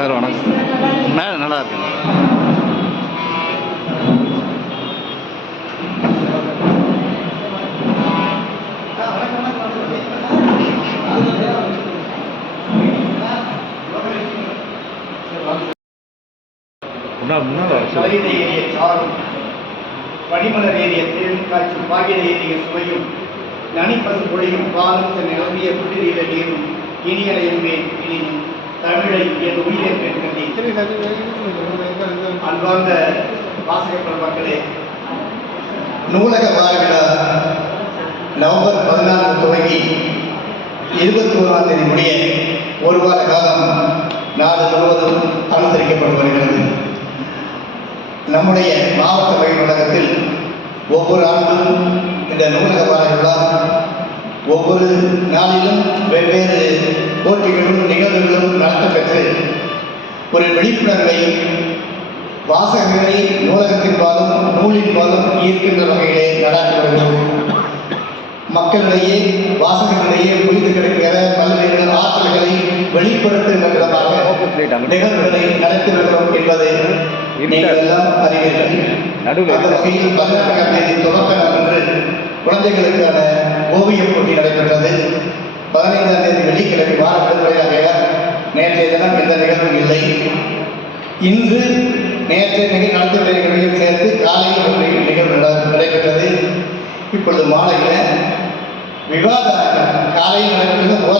Sir வணக்கம். நல்லா இருக்குங்க. பனிமலர் ஏறிய தேன் காய்ச்சும் பாகிட ஏறிய சுவையும் நனிப்பசு பொழியும் பாலும் நிரம்பிய குளிரில நீரும் இனியனையுமே இனியும் தமிழை என் உயிரை பெண்களே. அன்பார்ந்த வாசக பெருமக்களே, நூலக வார விழா நவம்பர் 14 துவங்கி 21ஆம் தேதி முடிய ஒரு வார காலம் நாடு முழுவதும் அனுசரிக்கப்பட்டு வருகிறது. நம்முடைய மாவட்ட மகிழ் நூலகத்தில் ஒவ்வொரு ஆண்டும் இந்த நூலக வார விழா ஒவ்வொரு நாளிலும் வெவ்வேறு போட்டிகளும் நிகழ்வுகளும் நடத்தப்பெற்று ஒரு விழிப்புணர்வை வாசகர்களை நூலகத்தின் பாலும் நூலின் பாலும் ஈர்க்கின்ற வகையிலே நடாத்தி வருகிறோம். மக்களிடையே வாசகர்களிடையே புரிந்து கிடைக்கிற பல்வேறு ஆற்றல்களை வெளிப்படுத்துகின்ற விதமாக நிகழ்வுகளை நடத்தி வருகிறோம் என்பதை நீங்கள் எல்லாம் அறிவீர்கள். அந்த வகையில் 18ஆம் தேதி தொடக்க நாளன்று குழந்தைகளுக்கான ஓவியப் போட்டி நடைபெற்றது. 15ஆம் தேதி வெள்ளிக்கிழமை வார விடுமுறையாக நேற்றைய தினம் எந்த நிகழ்வும் இல்லை. இன்று நேற்றைய நடத்த நிகழ்வையும் சேர்த்து காலையில் ஒரு நிகழ்வு நடைபெற்றது. இப்பொழுது மாலையில் விவாத காலையில் நடைபெற்றது.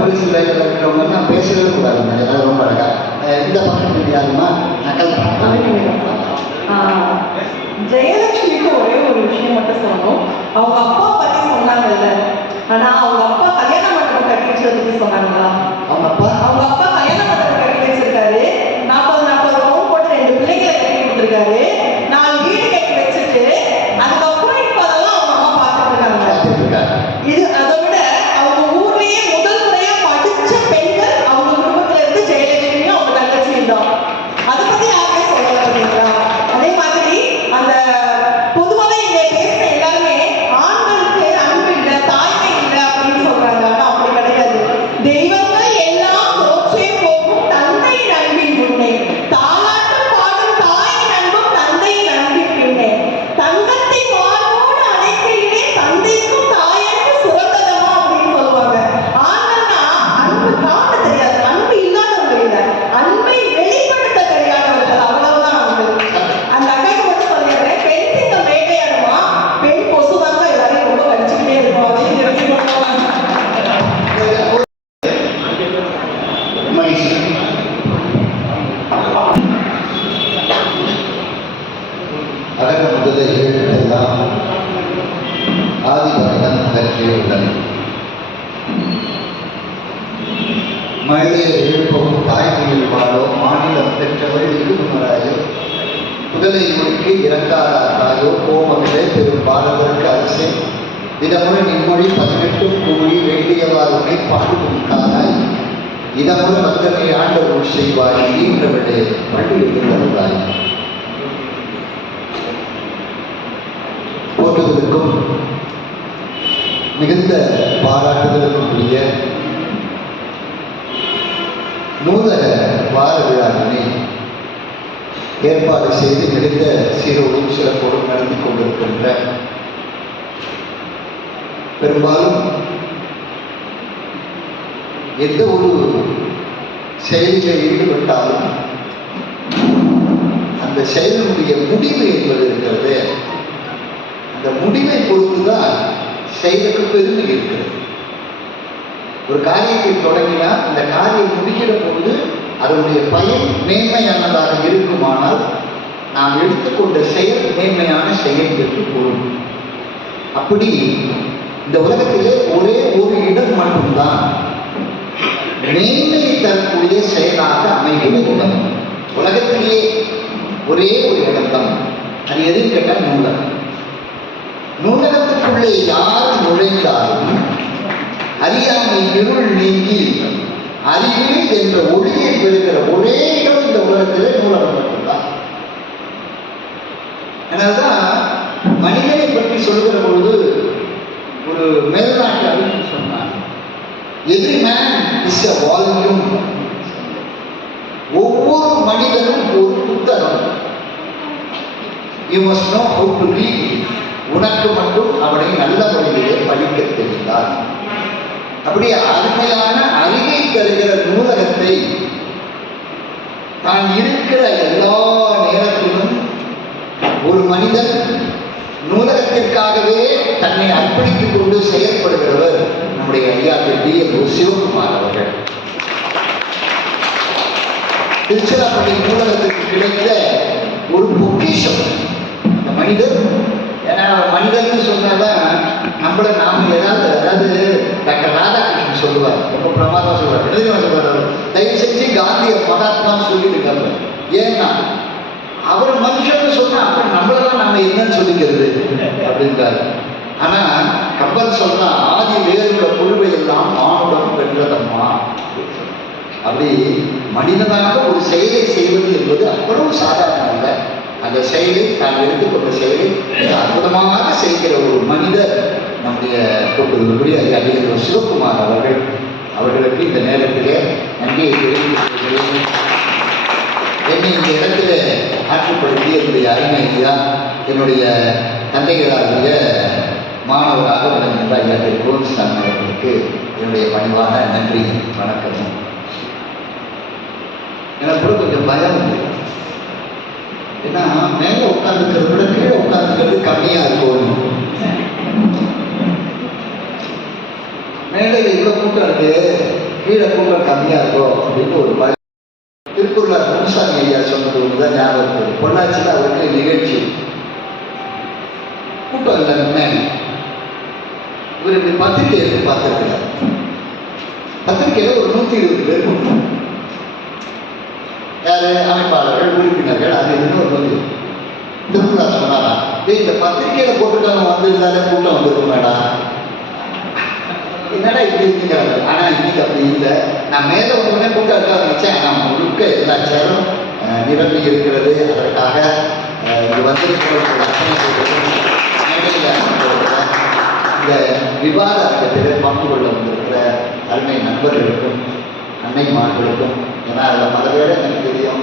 ஒரு சில இருக்கிறவங்க நான் பேசவே கூடாதுங்க. ஏதாவது ரொம்ப அழகா இந்த பக்கத்தில் யாருமா நக்கல் ஜெயலட்சுமிக்கு ஒரே ஒரு விஷயம் மட்டும் சொல்லணும். அவங்க அப்பா பற்றி சொன்னாங்கல்ல, ஆனால் அவங்க அப்பா கல்யாண மண்டபம் கட்டி வச்சதை சொன்னாங்களா? அவங்க அப்பா கல்யாண மண்டபம் கட்டி வச்சிருக்காரு. 40 பவுன் போட்டு 2 பிள்ளைகளை கட்டி கொடுத்துருக்காரு. 4 வீடு கட்டி வச்சுட்டு அதுக்கப்புறம் இப்போ அதெல்லாம் அவங்க அம்மா பார்த்துட்டு இருக்காங்க. இது அதை விட அவங்க ஊர்லேயே முதல் முறையாக படித்த பெண்கள் அவங்க குடும்பத்தில் இருந்து ஜெயலட்சுமியும் அவங்க தங்கச்சியும் தான். அதை பற்றி யாருமே சொல்ல பார்த்தீங்களா? அதே மாதிரி அந்த பொதுவாகவே இங்கே பேசுகிற எல்லாருமே ஆண்களுக்கு அன்பு இல்லை, தாய்மை இல்லை அப்படின்னு சொல்றாங்க. ஆனால் அப்படி கிடையாது. தெய்வங்கள் எல்லாம் தோற்றே போகும் தந்தையின் அன்பின் முன்னே, தாலாட்டம் பாடும் தாயின் அன்பும் தந்தையின் அன்பின் பின்னே, தங்கத்தை மார்போடு அணைக்கையிலே தந்தைக்கும் தாயனுக்கு சுரந்ததமா அப்படின்னு சொல்லுவாங்க. ஆண்கள்னா அன்பு காட்ட தெரியாது, அன்பு இல்லாதவங்க இல்லை, அன்பை வெளிப்படுத்த தெரியாதவர்கள், அவ்வளவுதான் அன்பு. அந்த அக்காக்கு மட்டும் சொல்லிடுறேன், பெண் சிங்கம் வேட்டையாடுமா, பெண் கொசுவாங்க எல்லாரையும் ரொம்ப கடிச்சுக்கிட்டே இருக்கும் அப்படின்னு தெரிஞ்சுக்கோங்க. அழக முதல ஏழெல்லாம் ஆதிவர்ணன் அகற்றியுள்ளன. மழையை எழுப்பவும் தாய்மையில் வாழோ மாநிலம் பெற்றவள் இருமுறையோ முதலை நோக்கி இறங்காதாயோ கோமகளே பெரும் பாரதற்கு அரசே தினமுறை நின்மொழி 18 கூறி வேண்டியவாறுமை பாடுகும் காலாய் இதமுறை வந்தனை ஆண்டவர் செய்வாய் ஈன்றவளே பள்ளி எழுந்தருளாய். போற்றுவதற்கும் மிகுந்த பாராட்டுதலுக்கும் உரிய நூலக வார விழாவினை ஏற்பாடு செய்து மிகுந்த சீரோடும் சிறப்போடும் நடந்து கொண்டிருக்கின்ற பெரும்பாலும் எந்த ஒரு செயலில் ஈடுபட்டாலும் அந்த செயலினுடைய முடிவு என்பது இருக்கிறது. அந்த முடிவை பொறுத்துதான் செயலுக்கு பெருமை இருக்கிறது. ஒரு காரியத்தை தொடங்கினால் அந்த காரியம் முடிக்கிற பொழுது அதனுடைய பயன் மேன்மையானதாக இருக்குமானால் நாம் எடுத்துக்கொண்ட செயல் மேன்மையான செயல் என்று பொருள். அப்படி இந்த உலகத்திலே ஒரே ஒரு இடம் மட்டும்தான் மேன்மையை தரக்கூடிய செயலாக அமைகிற இடம். உலகத்திலே ஒரே ஒரு இடம்தான். அது எதுன்னு கேட்டால் நூலகம். நூலகத்துக்குள்ளே யார் நுழைந்தாலும் அறியாமை இருள் நீங்கி அறிவு என்ற ஒளியை பெறுகிற ஒரே இடம் இந்த உலகத்திலே நூலகம் மட்டும்தான். அதனால்தான் மனிதனை பற்றி சொல்கிற பொழுது ஒரு மேல்நாட்டு அறிஞர் சொன்னார், every man is a volume. மனிதனும் ஒரு புத்தகம். You must know how to read. உனக்கு மட்டும் அவனை நல்ல முறையிலே படிக்க தெரிந்தார். அப்படியே அருமையான அறிவை தருகிற நூலகத்தை தான் இருக்கிற எல்லா நேரத்திலும் ஒரு மனிதன் நூலகத்திற்காகவே தன்னை அர்ப்பணித்துக் கொண்டு செயல்படுகிறவர் நம்முடைய ஐயா டி.எல். சிவகுமார் அவர்கள். திருச்சிராப்பள்ளி நூலகத்திற்கு கிடைத்த ஒரு பொக்கிஷம் இந்த மனிதர். ஏன்னா மனிதர்னு சொன்னாதான் நம்மள நாம அதாவது டாக்டர் ராதாகிருஷ்ணன் சொல்லுவார், ரொம்ப பிரமாதமா சொல்லுவார், எழுதினா சொல்லுவார், தயவு செஞ்சு காந்திய மகாத்மான்னு சொல்லியிருக்காங்க. ஏன்னா அவர் மனுஷன்னு சொன்னா அப்புறம் நம்மளதான் நாம என்னன்னு சொல்லிக்கிறது அப்படின்றாரு. ஆனா கம்பன் சொல்றா, ஆதி வேறுள்ள பொழுவை எல்லாம் மானுடம் பெற்றதம்மா. அப்படி மனிதனாக ஒரு செயலை செய்வது என்பது அவ்வளவு சாதாரணம் அல்ல. அந்த செயலை தான் எடுத்துக்கொண்ட செயலை அற்புதமாக செய்கிற ஒரு மனிதர் நம்முடைய ஐயா டி.எல். சிவகுமார் அவர்கள். அவர்களுக்கு இந்த நேரத்திலே நன்றியை தெரிவித்து என்னை இந்த இடத்துல ஆற்றுப்படுத்தி என்னுடைய அருமை ஐயா, என்னுடைய தந்தைகளாகிய மாணவராக விளங்குகின்ற ஐயா திரு கோவிந்த்சாமி அவர்களுக்கு என்னுடைய பணிவான நன்றி வணக்கம். எனக்கு கூட கொஞ்சம் பயம் உண்டு. ஏன்னா மேலே உட்காந்துக்கிறத விட கீழே உட்காந்துக்கிறது கம்மியா இருக்கும். மேலே இவ்வளோ கூட்டம் இருக்கு, கீழே கூட்டம் கம்மியா இருக்கும் அப்படின்னு ஒரு பயம். திருக்குறளார் முனுசாமி ஐயா சொன்னது ஒன்றுதான் ஞாபகம் இருக்குது. பொள்ளாச்சியில் அவருக்கு நிகழ்ச்சி கூட்டம் இல்லை முன்னாடி. இவர் இப்படி பத்திரிகை எடுத்து பார்த்துருக்கிறார். பத்திரிகையில் ஒரு 120 பேர் கூட்டம். யாரு? அமைப்பாளர்கள், உறுப்பினர்கள், அது இன்னொரு வந்து திருக்குறளார் சொன்னாரா, இந்த பத்திரிகையில போட்டுட்டவங்க வந்திருந்தாலே கூட்டம் வந்துருக்கும் மேடம், என்னடா இப்படி இருக்குங்கிறாங்க. ஆனா இன்னைக்கு அப்படி இல்லை. நான் மேல ஒன்றுமே கூட்டம் இருக்காது நினைச்சேன். நான் முழுக்க எல்லா சேரும் நிரம்பி இருக்கிறது. அதற்காக இங்கு வந்திருக்கிறவர்கள் அத்தனை இந்த விவாத அரங்கத்தில் பங்கு கொள்ள வந்திருக்கிற அருமை நண்பர்களுக்கும் அன்னைமார்களுக்கும், ஏன்னா அதில் பல பேரை எனக்கு தெரியும்.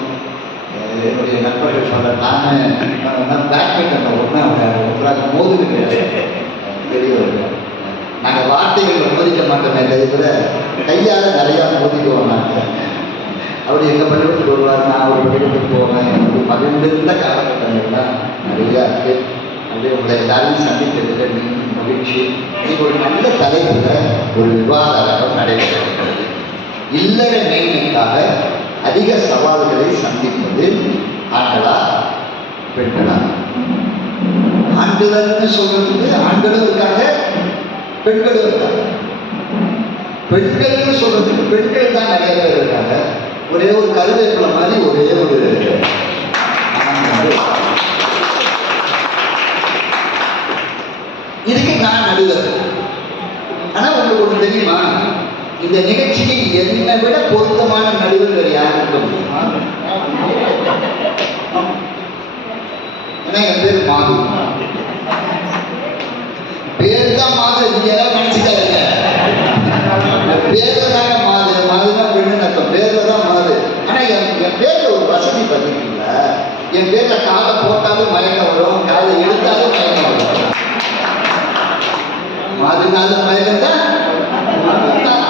என்னுடைய நண்பர்கள் சொல்ற நான் பேட்மிண்டன் ஒன்றாக மோதுகிற தெரியவில்லை. நாங்கள் வார்த்தைகளை மோதிக்க மாட்டோமே தவிர கையால் நிறையா மோதிக்குவோம். நாங்கள் அப்படி எங்கள் பள்ளிக்கூடத்துக்கு வருவார், நான் ஒரு பள்ளிக்கூடத்துக்கு போவேன். மகிழ்ந்திருந்த காலகட்டங்கள்லாம் நிறையா இருக்குது. அப்படியே உங்களை எல்லாரையும் சந்தித்ததுக்கு மீண்டும் மகிழ்ச்சி. இன்னைக்கு ஒரு நல்ல தலைப்பில் ஒரு விவாத அரங்கம் நடைபெறுகிறது. இல்லற மேன்மைக்காக அதிக சவால்களை சந்திப்பது ஆண்களா பெண்களா? ஆண்கள்னு சொல்றதுக்கு ஆண்களும் இருக்காங்க, பெண்களும் இருக்காங்க. பெண்கள்னு சொல்றதுக்கு பெண்கள் தான் நிறைய பேர் இருக்காங்க. ஒரே ஒரு கருவேப்பிலை மாதிரி ஒரே ஒரு இதுக்கு நான் நடுவர். ஆனா உங்களுக்கு ஒன்று தெரியுமா, இந்த நிகழ்ச்சிக்கு என்னை விட பொருத்தமான நடுவர் யாரும் இருக்க முடியும்? ஏன்னா என் பேர் மாது. பேர் தான் மாது. நீங்க எல்லாம் நினைச்சுக்காதீங்க, பேர்ல தாங்க மாது. மாதுனா பெண்ணு அர்த்தம், பேர்ல தான் மாது. ஆனா என் பேர்ல ஒரு வசதி பண்ணிருக்கீங்களா? என் பேர்ல காலை போட்டாலும் மயக்கம் வரும், காலை எடுத்தாலும் மயக்கம் வரும். மாதுனால மயக்கம் தான்.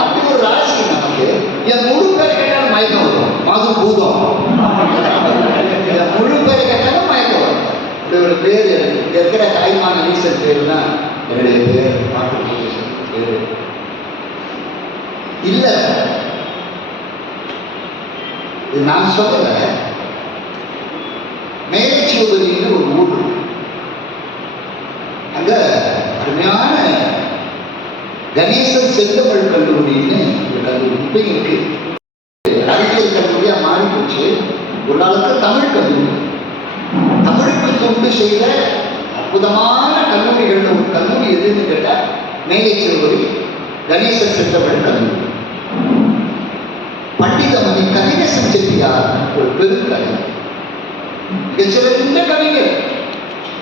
அப்படி ஒரு ராசி நமக்கு. என் முழு பேர் கேட்டாலும் மயக்கம் வரும். மாது பூதம். என் முழு பேர் கேட்டாலும் மயக்கம் வரும். இப்படி ஒரு பேர் இருக்கிற தாய்மான ரீசன் பேருனா என்னுடைய பேர் மாட்டு பேரு இல்ல. இது நான் சொல்லல. மேலச்சிவரின்னு ஒரு ஊர், அங்க அருமையான கணேசன் செந்தமிழ் கல்லூரின்னு ஒரு கல்லூரி இப்ப இருக்கு. அறிவியல் கல்லூரியா மாறி போச்சு. ஒரு நாளுக்கு தமிழ் கல்லூரி. தமிழுக்கு தொண்டு செய்த அற்புதமான கல்லூரிகள் ஒரு கல்லூரி எதுன்னு கேட்டா மேலச்சிவரி கணேசன் செந்தமிழ் கல்லூரி. பண்டிதமணி கணிதசன் செட்டியார் ஒரு பெருங்கலைஞர், மிகச்சிறந்த கவிஞர்,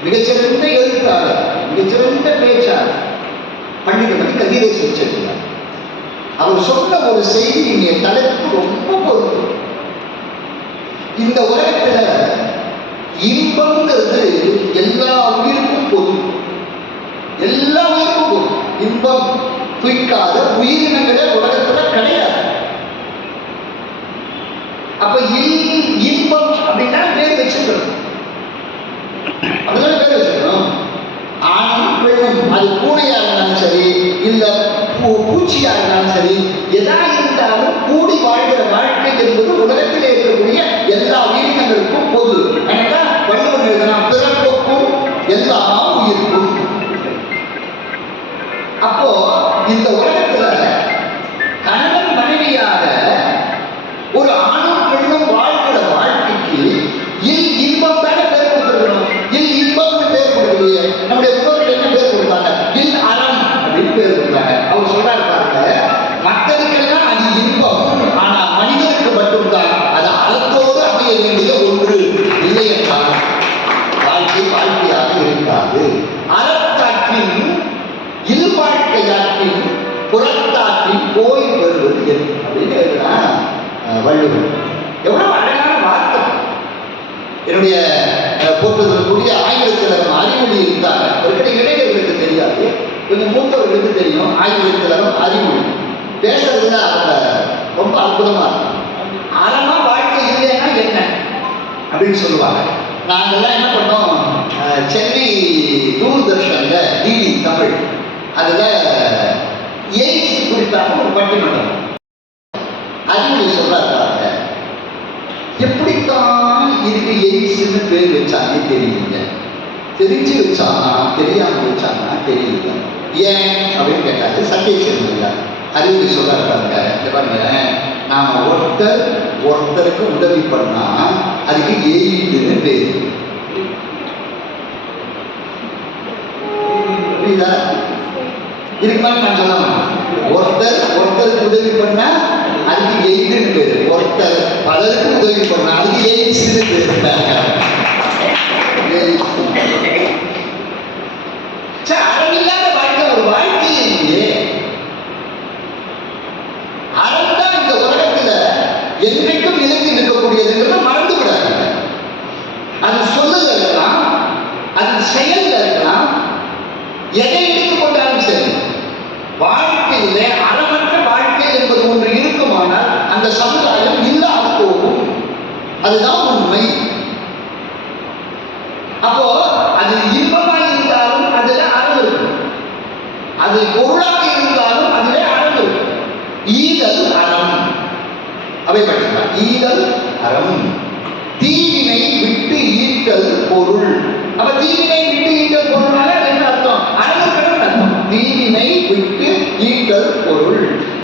மிகச்சிறந்த எழுத்தாளர், மிகச்சிறந்த பேச்சாளர் பண்டிதமணி கதிரேசன் செட்டியார். அவர் சொன்ன ஒரு செய்தி இங்கே தலைப்பு ரொம்ப பொருத்தம். இந்த உலகத்துல இன்பம்ங்கிறது எல்லா உயிருக்கும் பொது. எல்லா உயிருக்கும் பொது. இன்பம் துய்க்காத உயிரினங்களே உலகத்துல கிடையாது. அப்ப இன்பம் அப்படின்னா பேர் வச்சுக்கணும். அப்படிதான் பேர் வச்சுக்கணும். ஆணும் பெண்ணும், அது பூனையா இருந்தாலும் சரி, இல்ல பூச்சியா இருந்தாலும் சரி, எதா இருந்தாலும் கூடி வாழ்கிற வாழ்க்கை என்பது உலகத்திலே இருக்கக்கூடிய எல்லா உயிரினங்களுக்கும் பொது. ஏன்னா வள்ளுவன் எழுதலாம், பிறப்புக்கும் எல்லா உயிருக்கும். அப்போ இந்த உலகத்துல கணவன் மனைவியாக ஒரு ஆணும் பெண்ணும் வாழ்கிற வாழ்க்கைக்கு இன்பம் தானே பேர் கொடுத்துருக்கணும். இன்பம்னு பேர் கொடுக்கலையே. நம்முடைய முன்னோர்கள் என்ன பேர் கொடுத்தாங்க? அறம் அப்படின்னு பேர் கொடுத்தாங்க. அவர் சொல்றாரு பாருங்க, மக்களுக்கெல்லாம் அது இன்பம், ஆனா மனிதனுக்கு மட்டும்தான் அது அறத்தோடு அமைய வேண்டிய ஒன்று. இல்லை என்றால் வாழ்க்கையாக இருக்காது. அறத்தாற்றின் இல்வாழ்க்கையாற்றின் புறத்தாற்றின் போய் பெறுவது என்று அப்படின்னு எழுதுறான் வள்ளுவர். எவ்வளவு அழகான வார்த்தை. என்னுடைய போற்றுதலுக்குரிய ஆங்கிலத்திலகம் அறிமொழி இருந்தாங்க. ஒரு இளைஞர்களுக்கு தெரியாது, கொஞ்சம் மூத்தவர்களுக்கு தெரியும். ஆங்கிலத்திலகம் அறிமொழி பேசுறதுல அவங்க ரொம்ப அற்புதமா இருக்கும். அறமா வாழ்க்கை இல்லைன்னா என்ன அப்படின்னு சொல்லுவாங்க. நாங்கெல்லாம் என்ன பண்ணோம், சென்னை தூர்தர்ஷன்ல டிடி தமிழ் அதுல எய்ட்ஸ் குறித்தான ஒரு பட்டிமன்றம். அறிமொழி சொல்றாங்க, எப்படித்தான் இதுக்கு எய்ட்ஸ்ன்னு பேர் வச்சாங்க தெரியல, தெரிஞ்சு வச்சானா தெரியாம வச்சானா தெரியல, ஏன் அப்படின்னு கேட்டாரு சத்யசேகர் ஐயா. அறிவுரை சொல்றாங்க, பாருங்க, நாம ஒருத்தருக்கு உதவி பண்ணா அதுக்கு எய்ட்னு பேரு. புரியுதா? இதுக்கு மேல நான் சொல்லலாம், ஒருத்தருக்கு உதவி பண்ணா அதுக்கு எய்ட்னு பேரு, ஒருத்தர் பலருக்கு உதவி பண்ணா அதுக்கு எய்ட்ஸ்னு பேரு. அறமில்லாத வாழ்க்கை ஒரு வாழ்க்கையே இல்லையே. அறம்தான் இந்த உலகத்துல என்றைக்கும் நிலைத்து நிற்கக்கூடியதுங்கிறத மறந்து விடாதீங்க. அது சொல்லுல இருக்கலாம், அது செயல்ல இருக்கலாம், எதை எடுத்துக்கொண்டாலும் சரி, வாழ்க்கையில அறமற்ற வாழ்க்கை என்பது ஒன்று இருக்குமானால் அந்த சமுதாயம் இல்லாது போகும். அதுதான் உண்மை. அப்போ அது இன்பமாக இருந்தாலும் அதுல அறம் இருக்கும், அது பொருளாக இருந்தாலும் அதுல அறம் இருக்கும். ஈதல் அறம், அவை படிக்கலாம். ஈதல் அறம், தீவினை விட்டு ஈட்டல் பொருள். அப்ப தீவினை விட்டு ஈட்டல் பொருள்னால என்ன அர்த்தம்? அறக்கணும் அர்த்தம். தீவினை விட்டு ஈட்டல் பொருள்.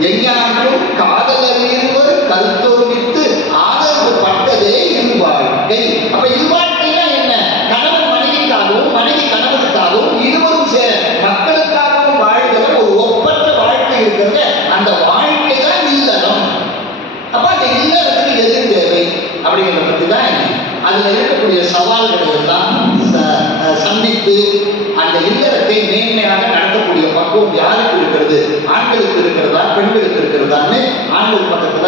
எஞ்ஞான்றும் காதலர் இருவர் கருத்தோமித்து ஆதரவு பட்டதே இல்வாழ்க்கை. அப்ப இல்வாழ்க்கைனா என்ன? கணவன் மனைவிக்காகவும் மனைவி கணவனுக்காகவும் இருவரும் சேர மக்களுக்காகவும் வாழ்கிற ஒரு ஒப்பற்ற வாழ்க்கை இருக்கிறது. அந்த வாழ்க்கை தான் இல்லறம். அப்ப அந்த இல்லறத்துக்கு எது தேவை அப்படிங்கிறத பத்தி தான் அதுல இருக்கக்கூடிய சவால்களை எல்லாம் சந்தித்து அந்த இல்லறத்தை மேன்மையாக நடத்தக்கூடிய பக்குவம் யாருக்கு இருக்கிறது? ஆண்களுக்கு இருக்கிறதா பெண்களுக்கு இருக்கிறதான்னு ஆண்கள் பக்கத்துல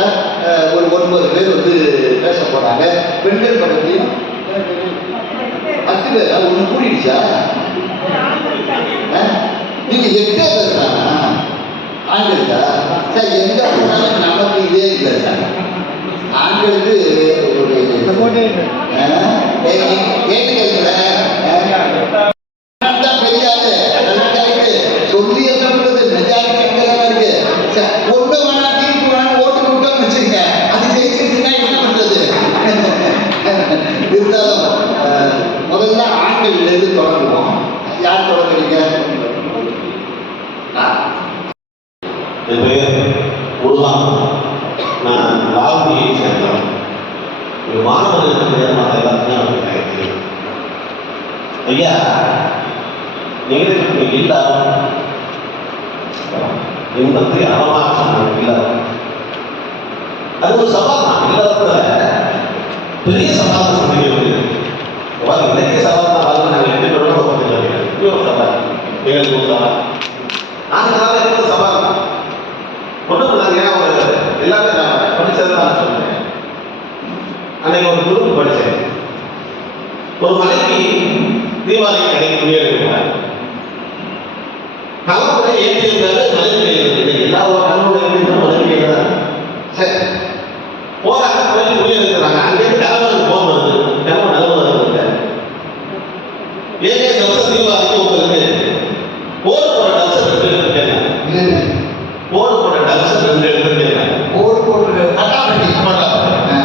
ஒரு 9 பேர் வந்து பேச போறாங்க. பெண்கள் பக்கத்தையும் 10 பேர். ஒண்ணு கூடிடுச்சா? நீங்க 8 பேர் தானா ஆண்களுக்கா? சார் எங்க போனாலும் நமக்கு இதே இல்லை சார். ஆண்களுக்கு சொல்லி என்ன மெஜாரிட்டி இருக்கு. ஒண்ணு வேணா தீர்ப்பு வேணா ஓட்டு விட்டோம்னு வச்சுங்க, அது ஜெயிச்சிருச்சுன்னா என்ன பண்றது? இருந்தாலும் முதல்ல ஆண்கள் இருந்து தொடங்குவோம். யார் தொடங்குறீங்க? என் பெயர் முருகான். நான் லால்குடியை சேர்ந்தவன். ஒரு மாணவர்களுக்கு எல்லாத்தையும் ஐயா நிகழ்ச்சி எல்லாரும் இன்பத்தை அறமாற்றம் எல்லாரும் அது ஒரு சவால் தான். இல்லறத்துல பெரிய சவால் சந்திக்கிறது. நிறைய சவால் தான். அது நாங்கள் எப்படி தொடர்பு ஒரு சவால் நிகழ்ச்சி ஒரு சவால். நாங்கள் இருக்கிற சவால் தான். ஒன்றும் நாங்கள் ஒரு எல்லாமே நான் படித்தது தான் சொல்லுவேன். அன்னைக்கு ஒரு துடுப்பு படித்தேன். ஒரு மலைக்கு தீபாவளி கடைக்கு குடியேறினார். கலப்படை ஏற்றியிருந்தாரு மலைக்கு எல்லா கலப்படை மலைக்கு தான். சரி போறாங்க, போய் குடியேறுறாங்க. அங்கேருந்து கிளம்புறது போகிறது, கிளம்ப நிலவுறது ஏழே வருஷம் தீபாவளிக்கு உங்களுக்கு போர் போட டல்சர் 2 எடுத்துருக்கேன். போர் போட டல்சர் 2 எடுத்துருக்கேன். போர் போட்டு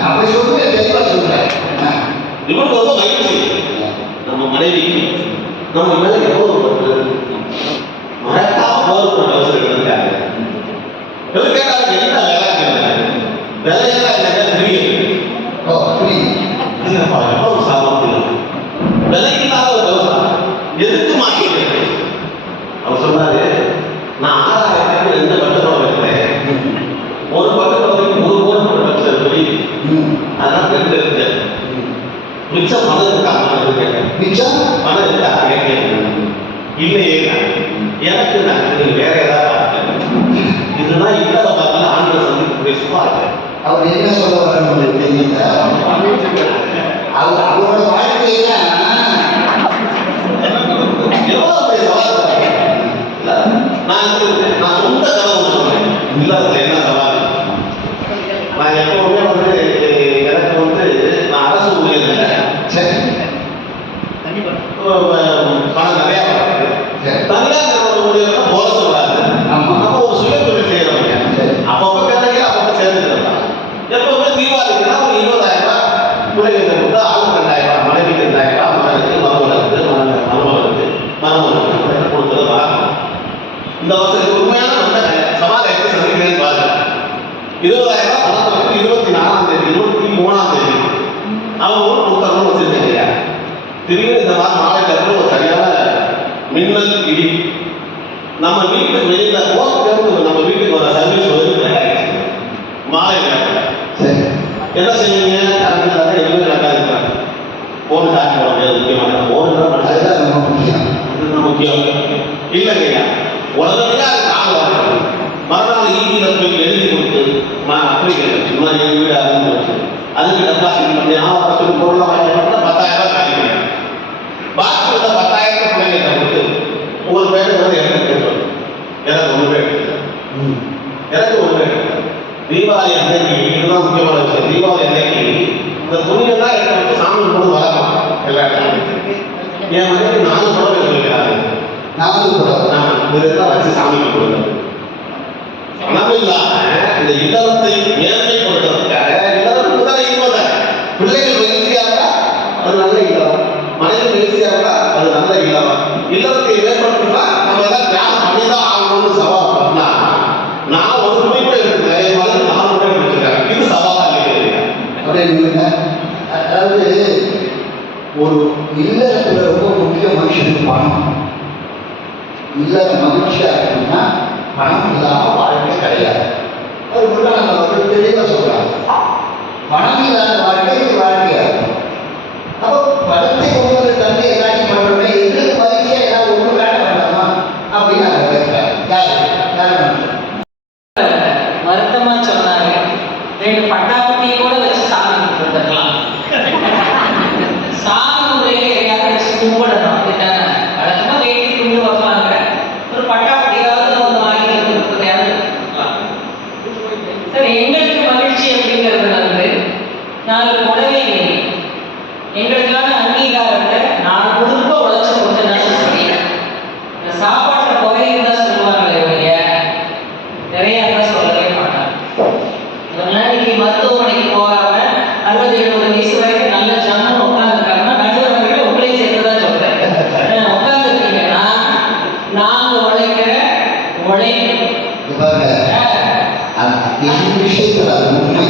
அப்படி சொல்லுங்க, தெளிவா சொல்லுங்க. இவனுக்கு ரொம்ப மகிழ்ச்சி. நம்ம மனைவிக்கு நம்ம மேல எவ்வளவு பட்டு மறக்காம போர் போட டல்சர் எடுத்துருக்காங்க. கேட்டாங்க என்ன வேலை கேட்டாங்க. வேலையெல்லாம் என்ன புரியுது. எவ்வளவு சாமர்த்தியம். விலையில்லாத ஒரு டவுசர் எதுக்கு மாட்டிட்டு அவர் சொன்னாரு, நான் 6000 2 பட்டுப்படம் வைக்கிறேன். ஒரு பட்டுப்படத்துக்கு 1 கோடி பட்டு சொல்லி அதெல்லாம் 2 இருக்கு. மிச்சம் பணம் இருக்கா கேட்டேன். மிச்சம் பணம் இருக்கா கேட்டேன். இல்லையே எனக்கு நான் வேற ஏதாவது இதுதான் இல்லாத பார்க்கல ஆண்கள் சந்திப்பு பேசுவா. அவர் என்ன சொல்ல வர தெரியல. அவரோட வாழ்க்கையில நான் சொந்த கனவு சொல்றேன். இல்லாததுல என்ன சவால்? நான் எப்பவுமே எனக்கு நான் அரசு ஊழியர் இல்லை. பணம் நிறைய தனியார் நிறுவன ஊழியர்னா போல சொல்றாரு. அப்போ ஒரு சுய தொழில் செய்யறவங்க அப்பப்போ கேட்டீங்க, அப்பப்போ சேர்ந்துருக்கலாம். எப்பவுமே தீபாவளிக்குன்னா ஒரு 20,000 ரூபாய் பிள்ளைகளுக்கு கொடுத்தா ஆளுக்கு 2,000 ரூபாய், மனைவிக்கு 2,000 ரூபாய், மகனுக்கு மருமகளுக்கு கொடுத்தது வாங்கணும். இந்த வருஷத்துக்கு உண்மையான சவால் எப்படி சந்திக்கிறேன்னு பாருங்க. 20,000 ரூபாய் பணத்தை 24ஆம் தேதி 23ஆம் தேதி அவங்க ஊர் கொடுத்தவங்க வச்சிருக்கீங்க. திடீர்னு இந்த மாதிரி மாலையில் ஒரு சரியான மின்னல் இடி நம்ம வீட்டுக்கு வெளியில நம்ம வீட்டுக்கு வர சர்வீஸ் மாலை என்ன செய்வீங்க? கரண்ட் எதுவுமே நடக்காது. போன் சார்ஜ் பண்ண முடியாது. முக்கியமான போன் தான் முக்கியம் இல்லைங்கய்யா. உடனடியாக அதுக்கு ஆள் வாங்கணும். மறுநாள் ஈவியில் போய் எழுதி கொடுத்து அப்ளிகேஷன் இந்த மாதிரி எங்கள் வீடு அதுன்னு வச்சு அதுக்கு டெபாசிட் பண்ணி சொல்லி பொருளாக வாங்கிட்டோம்னா 10,000 ரூபாய் கிடைக்கும். பாக்கி உள்ள 10,000 பிள்ளைங்க கொடுத்து ஒரு பேர் எனக்கு கேட்கணும். எனக்கு 1 பேர் எனக்கு 1 பேர். தீபாவளி அன்னைக்கு இதுதான் முக்கியமான விஷயம். தீபாவளி அன்னைக்கு இந்த துணியெல்லாம் எடுத்து வச்சு சாமி கொண்டு வரலாம். எல்லா இடத்துலையும் என் மனைவி 4 புடவை சொல்லிக்கிறாங்க. 4 புடவை இதெல்லாம் வச்சு சாமிக்கு கொடுக்குறது. பணம் இல்லாம இந்த இல்லறத்தை மேன்மைப்படுத்துறதுக்காக இல்லறத்துக்கு தான் இருப்பதை பிள்ளைகள் மகிழ்ச்சியா இருக்கா அது நல்ல இல்லறம், மனைவி மகிழ்ச்சியா இருக்கா அது நல்ல இல்லறம். இல்லறத்தை மேம்படுத்தினா நம்ம எல்லாம் தியாகம் பண்ணிதான் ஆகணும்னு சவால் பண்ணா நான் ஒரு துணிப்பை எடுத்துக்கிறேன், என் மகன் 4 பேர் வச்சிருக்கேன். இது சவாலா இல்லையா? அப்படின்னு அதாவது ஒரு இல்லறத்துல ரொம்ப முக்கிய மனுஷனுக்கு பணம். இல்லற மகிழ்ச்சியா இருக்குன்னா பணம் இல்லாம வாழ்க்கை கிடையாது. அது முருகன் அவர்கள் தெளிவா சொல்றாங்க. பணம் இல்லாத வாழ்க்கை வாழ்க்கையா இருக்கும். அப்போ பணத்தை ஒவ்வொரு தந்தை எல்லாத்தையும் பண்றோமே எங்களுக்கு மகிழ்ச்சியா ஏதாவது ஒண்ணு வேலை பண்ணலாமா அப்படின்னு அதை கேட்கிறாங்க. வருத்தமா சொன்னாங்க. 2 பட்டாக்குட்டியை கூட வச்சு சாமி கொடுத்துருக்கலாம். சாமி முறையில எதையாவது வச்சு கும்பிடணும். அதுதானே வழக்கமா வேண்டி கும்பிடு வைப்பாங்க. ஒரு பட்டாக்குட்டியாவது ஒன்று வாங்கி கொடுக்குறதையாவது சரி. எங்களுக்கு மகிழ்ச்சி அப்படிங்கிறது 4 புடவை எங்களுக்கான அங்கீகாரத்தை 4 குடும்ப உழைச்ச கொடுத்தனாலும் சரி. இந்த சாப்பாட்டில் குறையும் தான் சொல்லுவாங்களே ஒழிய நிறைய தான் சொல்லவே மாட்டாங்க. இன்னைக்கு மருத்துவமனைக்கு போகாம 60-70 வயசு வரைக்கும் நல்ல ஜம்முன்னு உட்காந்துருக்காங்கன்னா நடுவர்கள் உங்களே சேர்த்துதான் சொல்றேன். உட்காந்துருக்கீங்கன்னா நாங்க உழைக்கிற உழைப்பு விஷயத்துல அது உண்மை.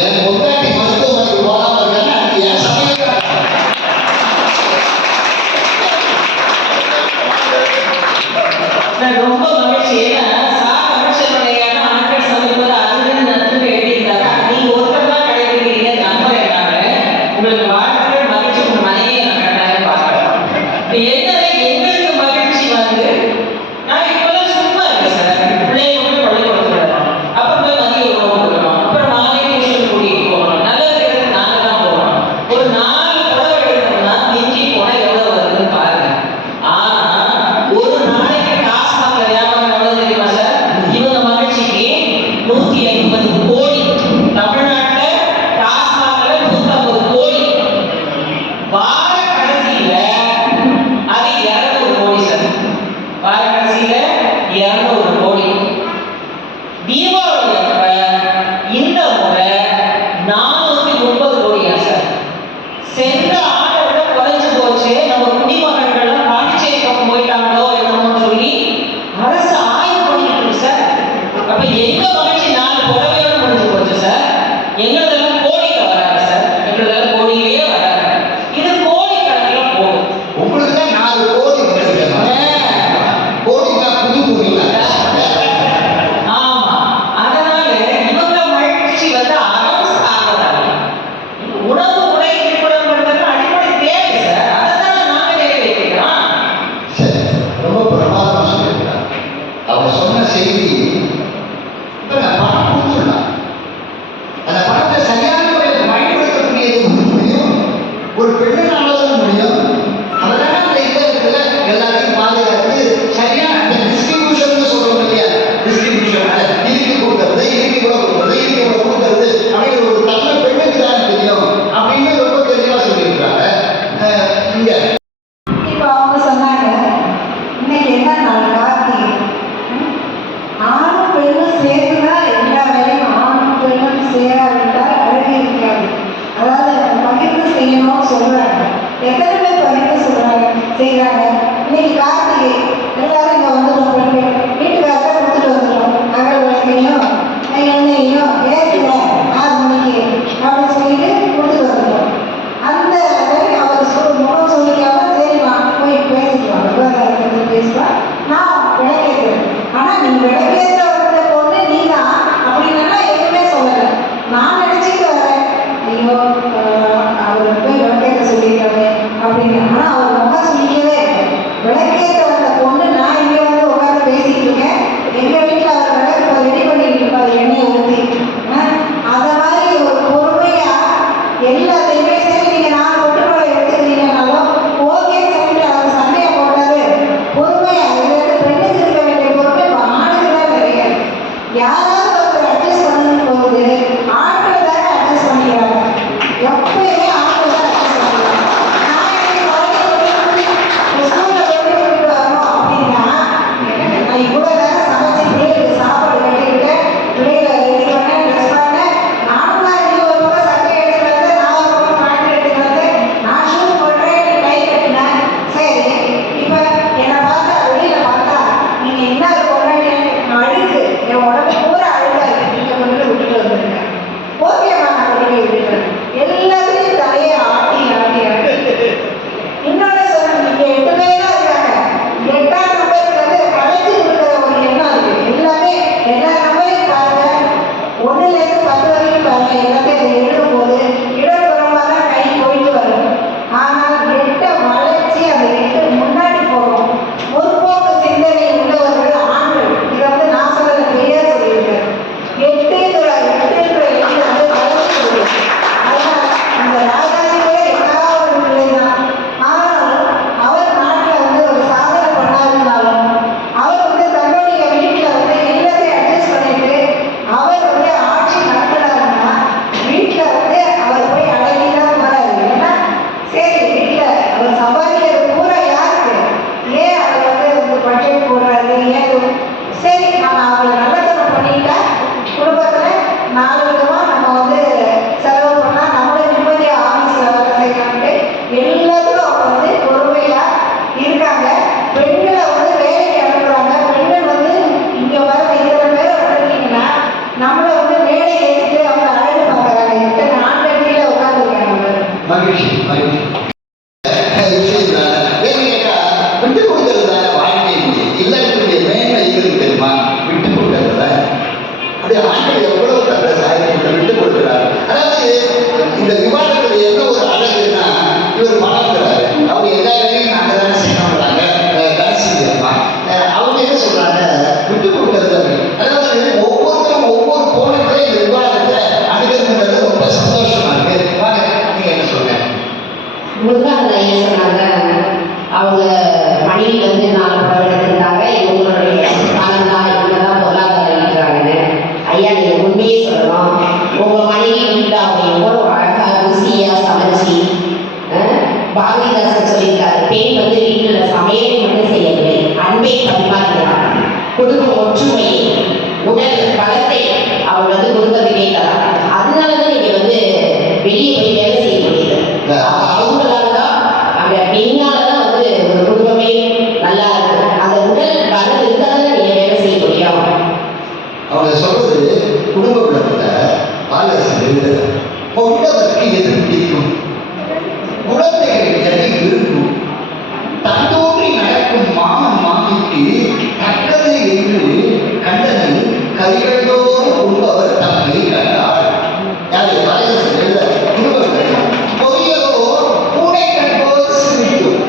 என் பொண்டாட்டி மருத்துவமனைக்கு போகாம இருக்காங்க. என் சமயம் ரொம்ப மகிழ்ச்சி. ஏன்னா மனுஷனுடைய ஆட்கள் சமைப்பது அதுன்னு நன்கு எழுதியிருந்தாங்க. நீங்க ஒருத்தர் தான் கடைபிடிக்கிறீங்க நம்புறேன். உங்களுக்கு வாழ்க்கைகள் மகிழ்ச்சி உங்க மனையை நான் கட்டாயம் பார்க்கிறேன். என்னவே எங்களுக்கு மகிழ்ச்சி நான் இப்பெல்லாம் சும்மா இருக்கேன் சார். பிள்ளைங்க போய் பள்ளிக்கூடத்துல அப்புறம் போய் மதிய உணவு கொடுக்கணும், அப்புறம் மாலை டியூஷன் கூட்டிட்டு போகணும். அப்ப எங்க மகிழ்ச்சி 4 புடவையோட முடிஞ்சு போச்சு சார். எங்களதெல்லாம் கோடியில வராது சார். எங்களதெல்லாம் கோடியிலேயே வராது. இது கோடி கணக்கில் போகும். உங்களுக்கு தான் 4 கோடி கிடைக்கணும். கோடினா புது கோடினா. ஆமா, அதனால இவங்க மகிழ்ச்சி வந்து அறம் சார்ந்ததாங்க. உணவு உடை இருப்பிடம் என்பது அடிப்படை தேவை சார். அதைத்தானே நாங்க நிறைவேற்றிக்கிறோம். சரி, ரொம்ப பிரமாதமா சொல்லியிருக்கிறார். அவர் சொன்ன செய்தி இப்ப நான் பணம் கொடுத்துடலாம். அந்த பணத்தை சரியான முறையில் பயன்படுத்தக்கூடியது முடியும். ஒரு பெண்ணினாலும் முடியும். அதனால அந்த இல்லத்துல எல்லாத்தையும் பாதுகாத்து சரியான அந்த டிஸ்ட்ரிபியூஷன் சொல்றோம் இல்லையா, டிஸ்ட்ரிபியூஷன் இதுக்கு கொடுக்கறது, இதுக்கு கூட கொடுக்கறது, இதுக்கு கூட கொடுக்கறது அப்படிங்கிற ஒரு தன்மை பெண்ணுக்கு தான் தெரியும் அப்படின்னு ரொம்ப தெளிவா சொல்லியிருக்கிறாங்க. இங்க இப்போ அவங்க சொன்னாங்க, இன்னைக்கு என்ன நாள் கார்த்திகை, ஆணும் பெண்ணும் சேர்த்துதான் எல்லா வேலையும். ஆணும் பெண்ணும் சேராவிட்டால் அழகு இருக்காது. அதாவது பகிர்ந்து செய்யணும்னு சொல்றாங்க. எத்தனை பேர் பகிர்ந்து சொல்றாங்க, செய்யறாங்க. இன்னைக்கு கார்த்திகை, எல்லாரும் இங்க வந்துடும். பெண்கள் வீட்டுக்காரத்தை கொடுத்துட்டு வந்துடும். அகல் விளக்கையும் எண்ணெயையும் ஏற்றுல 6 மணிக்கு அப்படின்னு சொல்லிட்டு கொடுத்துட்டு வந்துடும். அந்த அவர் முகம் சொல்லிக்காம சரிம்மா போய் பேசிக்குவாங்க, விவகாரத்தை பேசுவா, நான் விளக்கேற்றுவேன். ஆனால் நீ விளக்கேற்ற வந்த பொண்ணு நீ தான் அப்படின்னா எதுவுமே சொல்லலை. நான் நினச்சிட்டு வரேன், ஐயோ அவர் போய் விளக்கேற்ற சொல்லியிருக்காரு அப்படின்னு. ஆனால் அவர் முகம் சொல்லிக்கவே இல்லை. விளக்கேற்ற வந்த பொண்ணு நான் இங்கே வந்து உட்காந்து பேசிட்டு இருக்கேன். எங்கள் வீட்டில் அவர் விளக்கு ரெடி பண்ணிட்டு இருப்பார், எண்ணெயை ஊற்றி. அதை மாதிரி ஒரு பொறுமையாக எல்லாத்தையுமே சரி நீங்கள் நான் ஒட்டுமலை எடுத்துக்கிறீங்கனாலும் ஓகேன்னு சொல்லிட்டு அவர் சண்டையை போட்டாரு. பொறுமையாக இதுலேருந்து பெண்ணுக்கு இருக்க வேண்டிய பொறுமை இப்போ ஆணுக்கு தான் கிடையாது. யாராவது ஒருத்தர் அட்ஜஸ்ட் பண்ணணும் போகுது, ஆண்கள் தானே அட்ஜஸ்ட் பண்ணிக்கிறாங்க. எப்பயுமே ஆண்கள் தான் அட்ஜஸ்ட் பண்ணிக்கிறாங்க. நான் எனக்கு குழந்தைங்க ஸ்கூலில் எப்படி கொண்டு வரணும் அப்படின்னா, நான் இவ்வளோ நேரம் சமைச்சு பிள்ளைகளுக்கு சாப்பாடு கட்டிக்கிட்டேன், பிள்ளைகளை ரெடி பண்ணேன், ட்ரெஸ் பண்ணேன். நானும் தான் இங்கே ஒரு பக்கம் சட்டை எடுத்து வந்தேன், நான் ஒரு பக்கம் பேண்ட் எடுத்து வந்தேன், நான் ஷூ போடுறேன், கை கட்டினேன். சரி, இப்போ என்னை பார்த்தா வெளியில் பார்த்தா நீங்கள் என்ன கொண்டாடி அழுக்கு, என் உடம்பு பூரா அழுகா இருக்கு, நீங்கள் கொண்டு விட்டுட்டு வந்துருங்க. ஓகேம்மா, நான் கொண்டு போய் விட்டுறேன். எல்லாத்தையும் தலையை ஆட்டி ஆட்டி ஆட்டி. இன்னொன்று சொல்றேன், நீங்கள் 8 பேர் தான் இருக்காங்க. 8ஆம் நம்பருக்கு வந்து அழைச்சி கொடுக்குற ஒரு எண்ணம் இருக்கு. எல்லாமே எல்லா நம்பரையும் பாருங்க, 1லேருந்து 10 வரைக்கும் பாருங்க. எல்லாத்தையும் அதை எழுதும்போது இடப்புறமாக தான் கை போயிட்டு வரும். ஆனால் 8 வளைச்சி அந்த 8 முன்னாடி போகும். முற்போக்கு சிந்தனை உள்ளவர்கள் ஆண்கள். இதை வந்து நான் சொல்லலை, பெரியார் சொல்லியிருக்காரு. 8ங்கிற எழுதி வந்து வளைச்சி விடும். அதனால் அந்த ராஜாஜியே 8வது பிள்ளை தான். ஆனாலும் அவர் நாட்டில் வந்து ஒரு சாதனை பண்ணாருனாலும் அவர் வந்து தன்னுடைய வீட்டில் வந்து எல்லாத்தையும் அட்ஜஸ்ட் பண்ணிட்டு அவர் வந்து ஆட்சி நடத்துறாருன்னா வீட்டில் வந்து அவர் போய் அடங்கி தான் போறாரு. ஏன்னா சரி, வீட்டில் அவர் சம்பாதிக்கிறது பூரா யாருக்கு, ஏன் அவர் வந்து பட்ஜெட் போடுறாரு, ஏன் சரி நம்ம அவங்களை நல்லத்தனம் பண்ணிட்டா குடும்பத்தில் 4 விதமாக நம்ம வந்து செலவு பண்ணால் நம்மளை நிம்மதியாக ஆஃபீஸில் வேலை செய்யலான்ட்டு எல்லாத்துக்கும் அவங்க வந்து பொறுமையாக இருக்காங்க. பெண்களை வந்து வேலைக்கு அனுப்புகிறாங்க. பெண்கள் வந்து இங்கே வர 20 பேர் வந்துட்டீங்கன்னா நம்மளை வந்து வேலை ஏற்றிட்டு அவங்க அழகு பார்க்குறாங்க. இத்தனை ஆண்கள் கீழே உட்காந்துருக்காங்க. மகிழ்ச்சி மகிழ்ச்சி விஷயம் தானே. ஏன்னு கேட்டா விட்டு கொடுக்கறது தானே வாழ்க்கை முடியும். இல்லக்கூடிய மேன்மை இருக்கு தெரியுமா, விட்டு கொடுக்கறதுல. அது ஆண்கள் எவ்வளவு தந்த சாயத்தை விட்டு கொடுக்கிறார். அதாவது இந்த விவாதத்துல என்ன ஒரு அழகுன்னா, இவர் பணம்ங்கிறாரு, அவங்க எல்லா வேலையும் நாங்க தானே செய்யணும்ன்றாங்க. கடைசி அவங்க என்ன சொல்றாங்க, விட்டு கொடுக்கறது. அதாவது ஒவ்வொருத்தரும் ஒவ்வொரு கோணத்திலையும் இந்த விவாதத்தை அணுகிறது ரொம்ப சந்தோஷமா இருக்கு. வாங்க, நீங்க என்ன சொல்றேன்? முருகன் ஐயா சொன்னாங்க, அவங்க மனைவி வந்து 4 புடவை எடுத்திருந்தாங்க, இவங்களுடைய பணம் தான், இவங்க தான் பொருளாதாரம் இருக்கிறாங்கன்னு. ஐயா, நீங்கள் குடும்ப விளக்கத்தை பாலரசன் எழுதுறார். கொண்டதற்கு எது பிடிக்கும், குழந்தைகள் எதை விரும்பும், தந்தோன்றி நடக்கும் மாமன் மாமிக்கு தக்கது என்று கண்டனை கைகளோடு கொண்டவர் தம்மை கண்டார். யாரு பாலரசன் எழுத குடும்ப விளக்கம். பொறியலோ பூனை கண்டோர் சிரிக்கும்,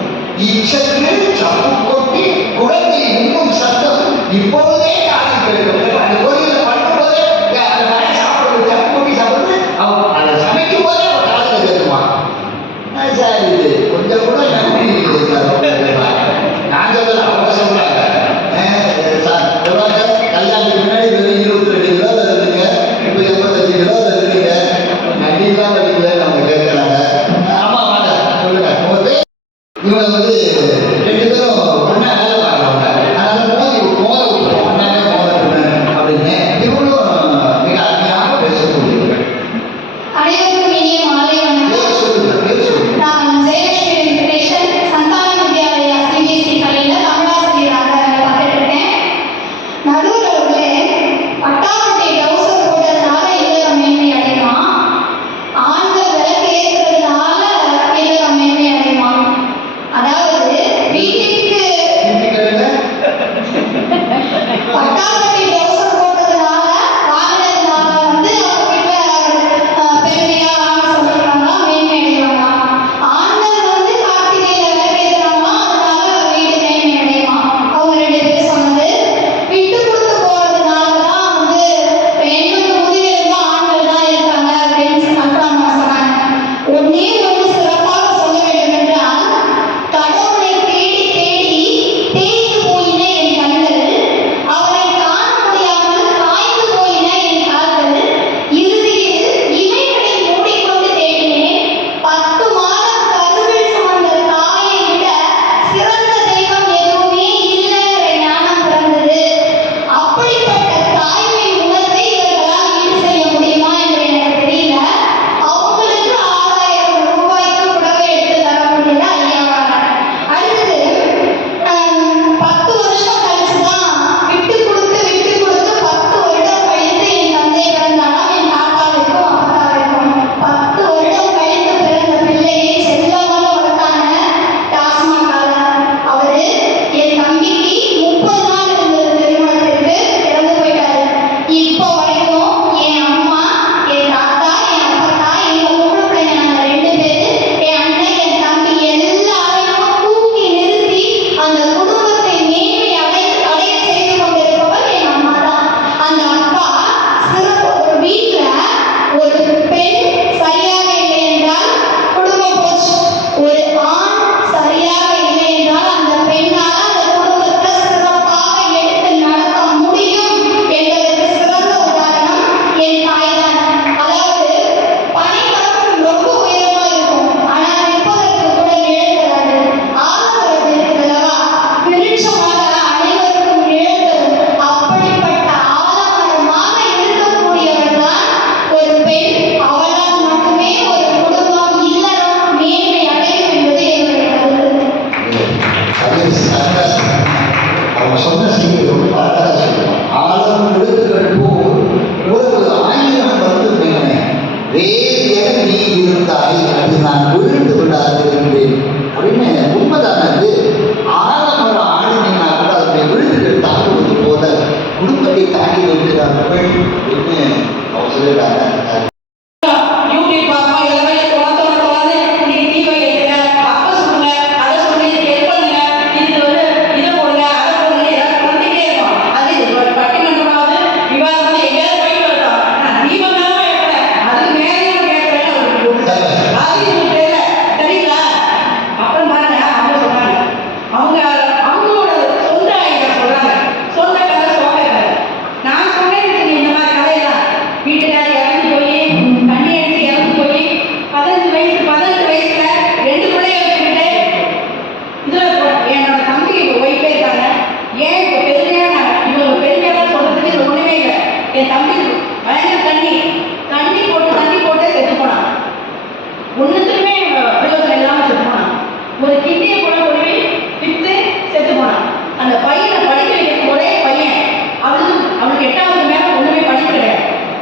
இச்சற்று சப்பு கொட்டி குழந்தை உண்ணும் சத்தம் இப்பொழுதே காண கிடைக்கும். அந்த கோயிலில் பண்ணும்போதே அந்த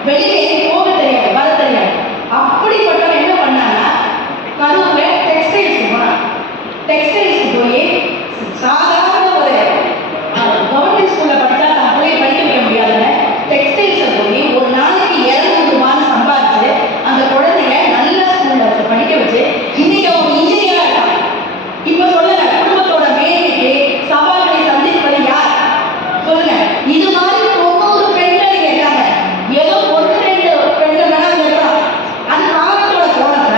வெளியே போக தெரியாது, வர தெரியாது. அப்படிப்பட்டவன் என்ன பண்ணான்னா கரூரில் டெக்ஸ்டைல்ஸ்க்கு போனான். டெக்ஸ்டைல்ஸ்க்கு போய் சாதாரண ஒரு கவர்மெண்ட் ஸ்கூலில் படித்தா தான் போய் படிக்க வைக்க முடியாதுன்னு டெக்ஸ்டைல்ஸை போய் ஒரு நாளைக்கு 200 ரூபான்னு சம்பாதிச்சு அந்த குழந்தைங்க நல்ல ஸ்கூலில் படிக்க வச்சு இன்னைக்கு அவங்க இன்ஜினியராக இருக்காங்க. இப்போ சொல்லுங்க, குடும்பத்தோட மேன்மைக்கு சவால்களை சந்திப்பது யார் சொல்லுங்க? இது மாதிரி 90 பெண்கள் இங்க இருக்காங்க. ஏதோ 1-2 பெண்கள் வேணா அங்க இருக்கலாம். அது காலத்தோட போனப்ப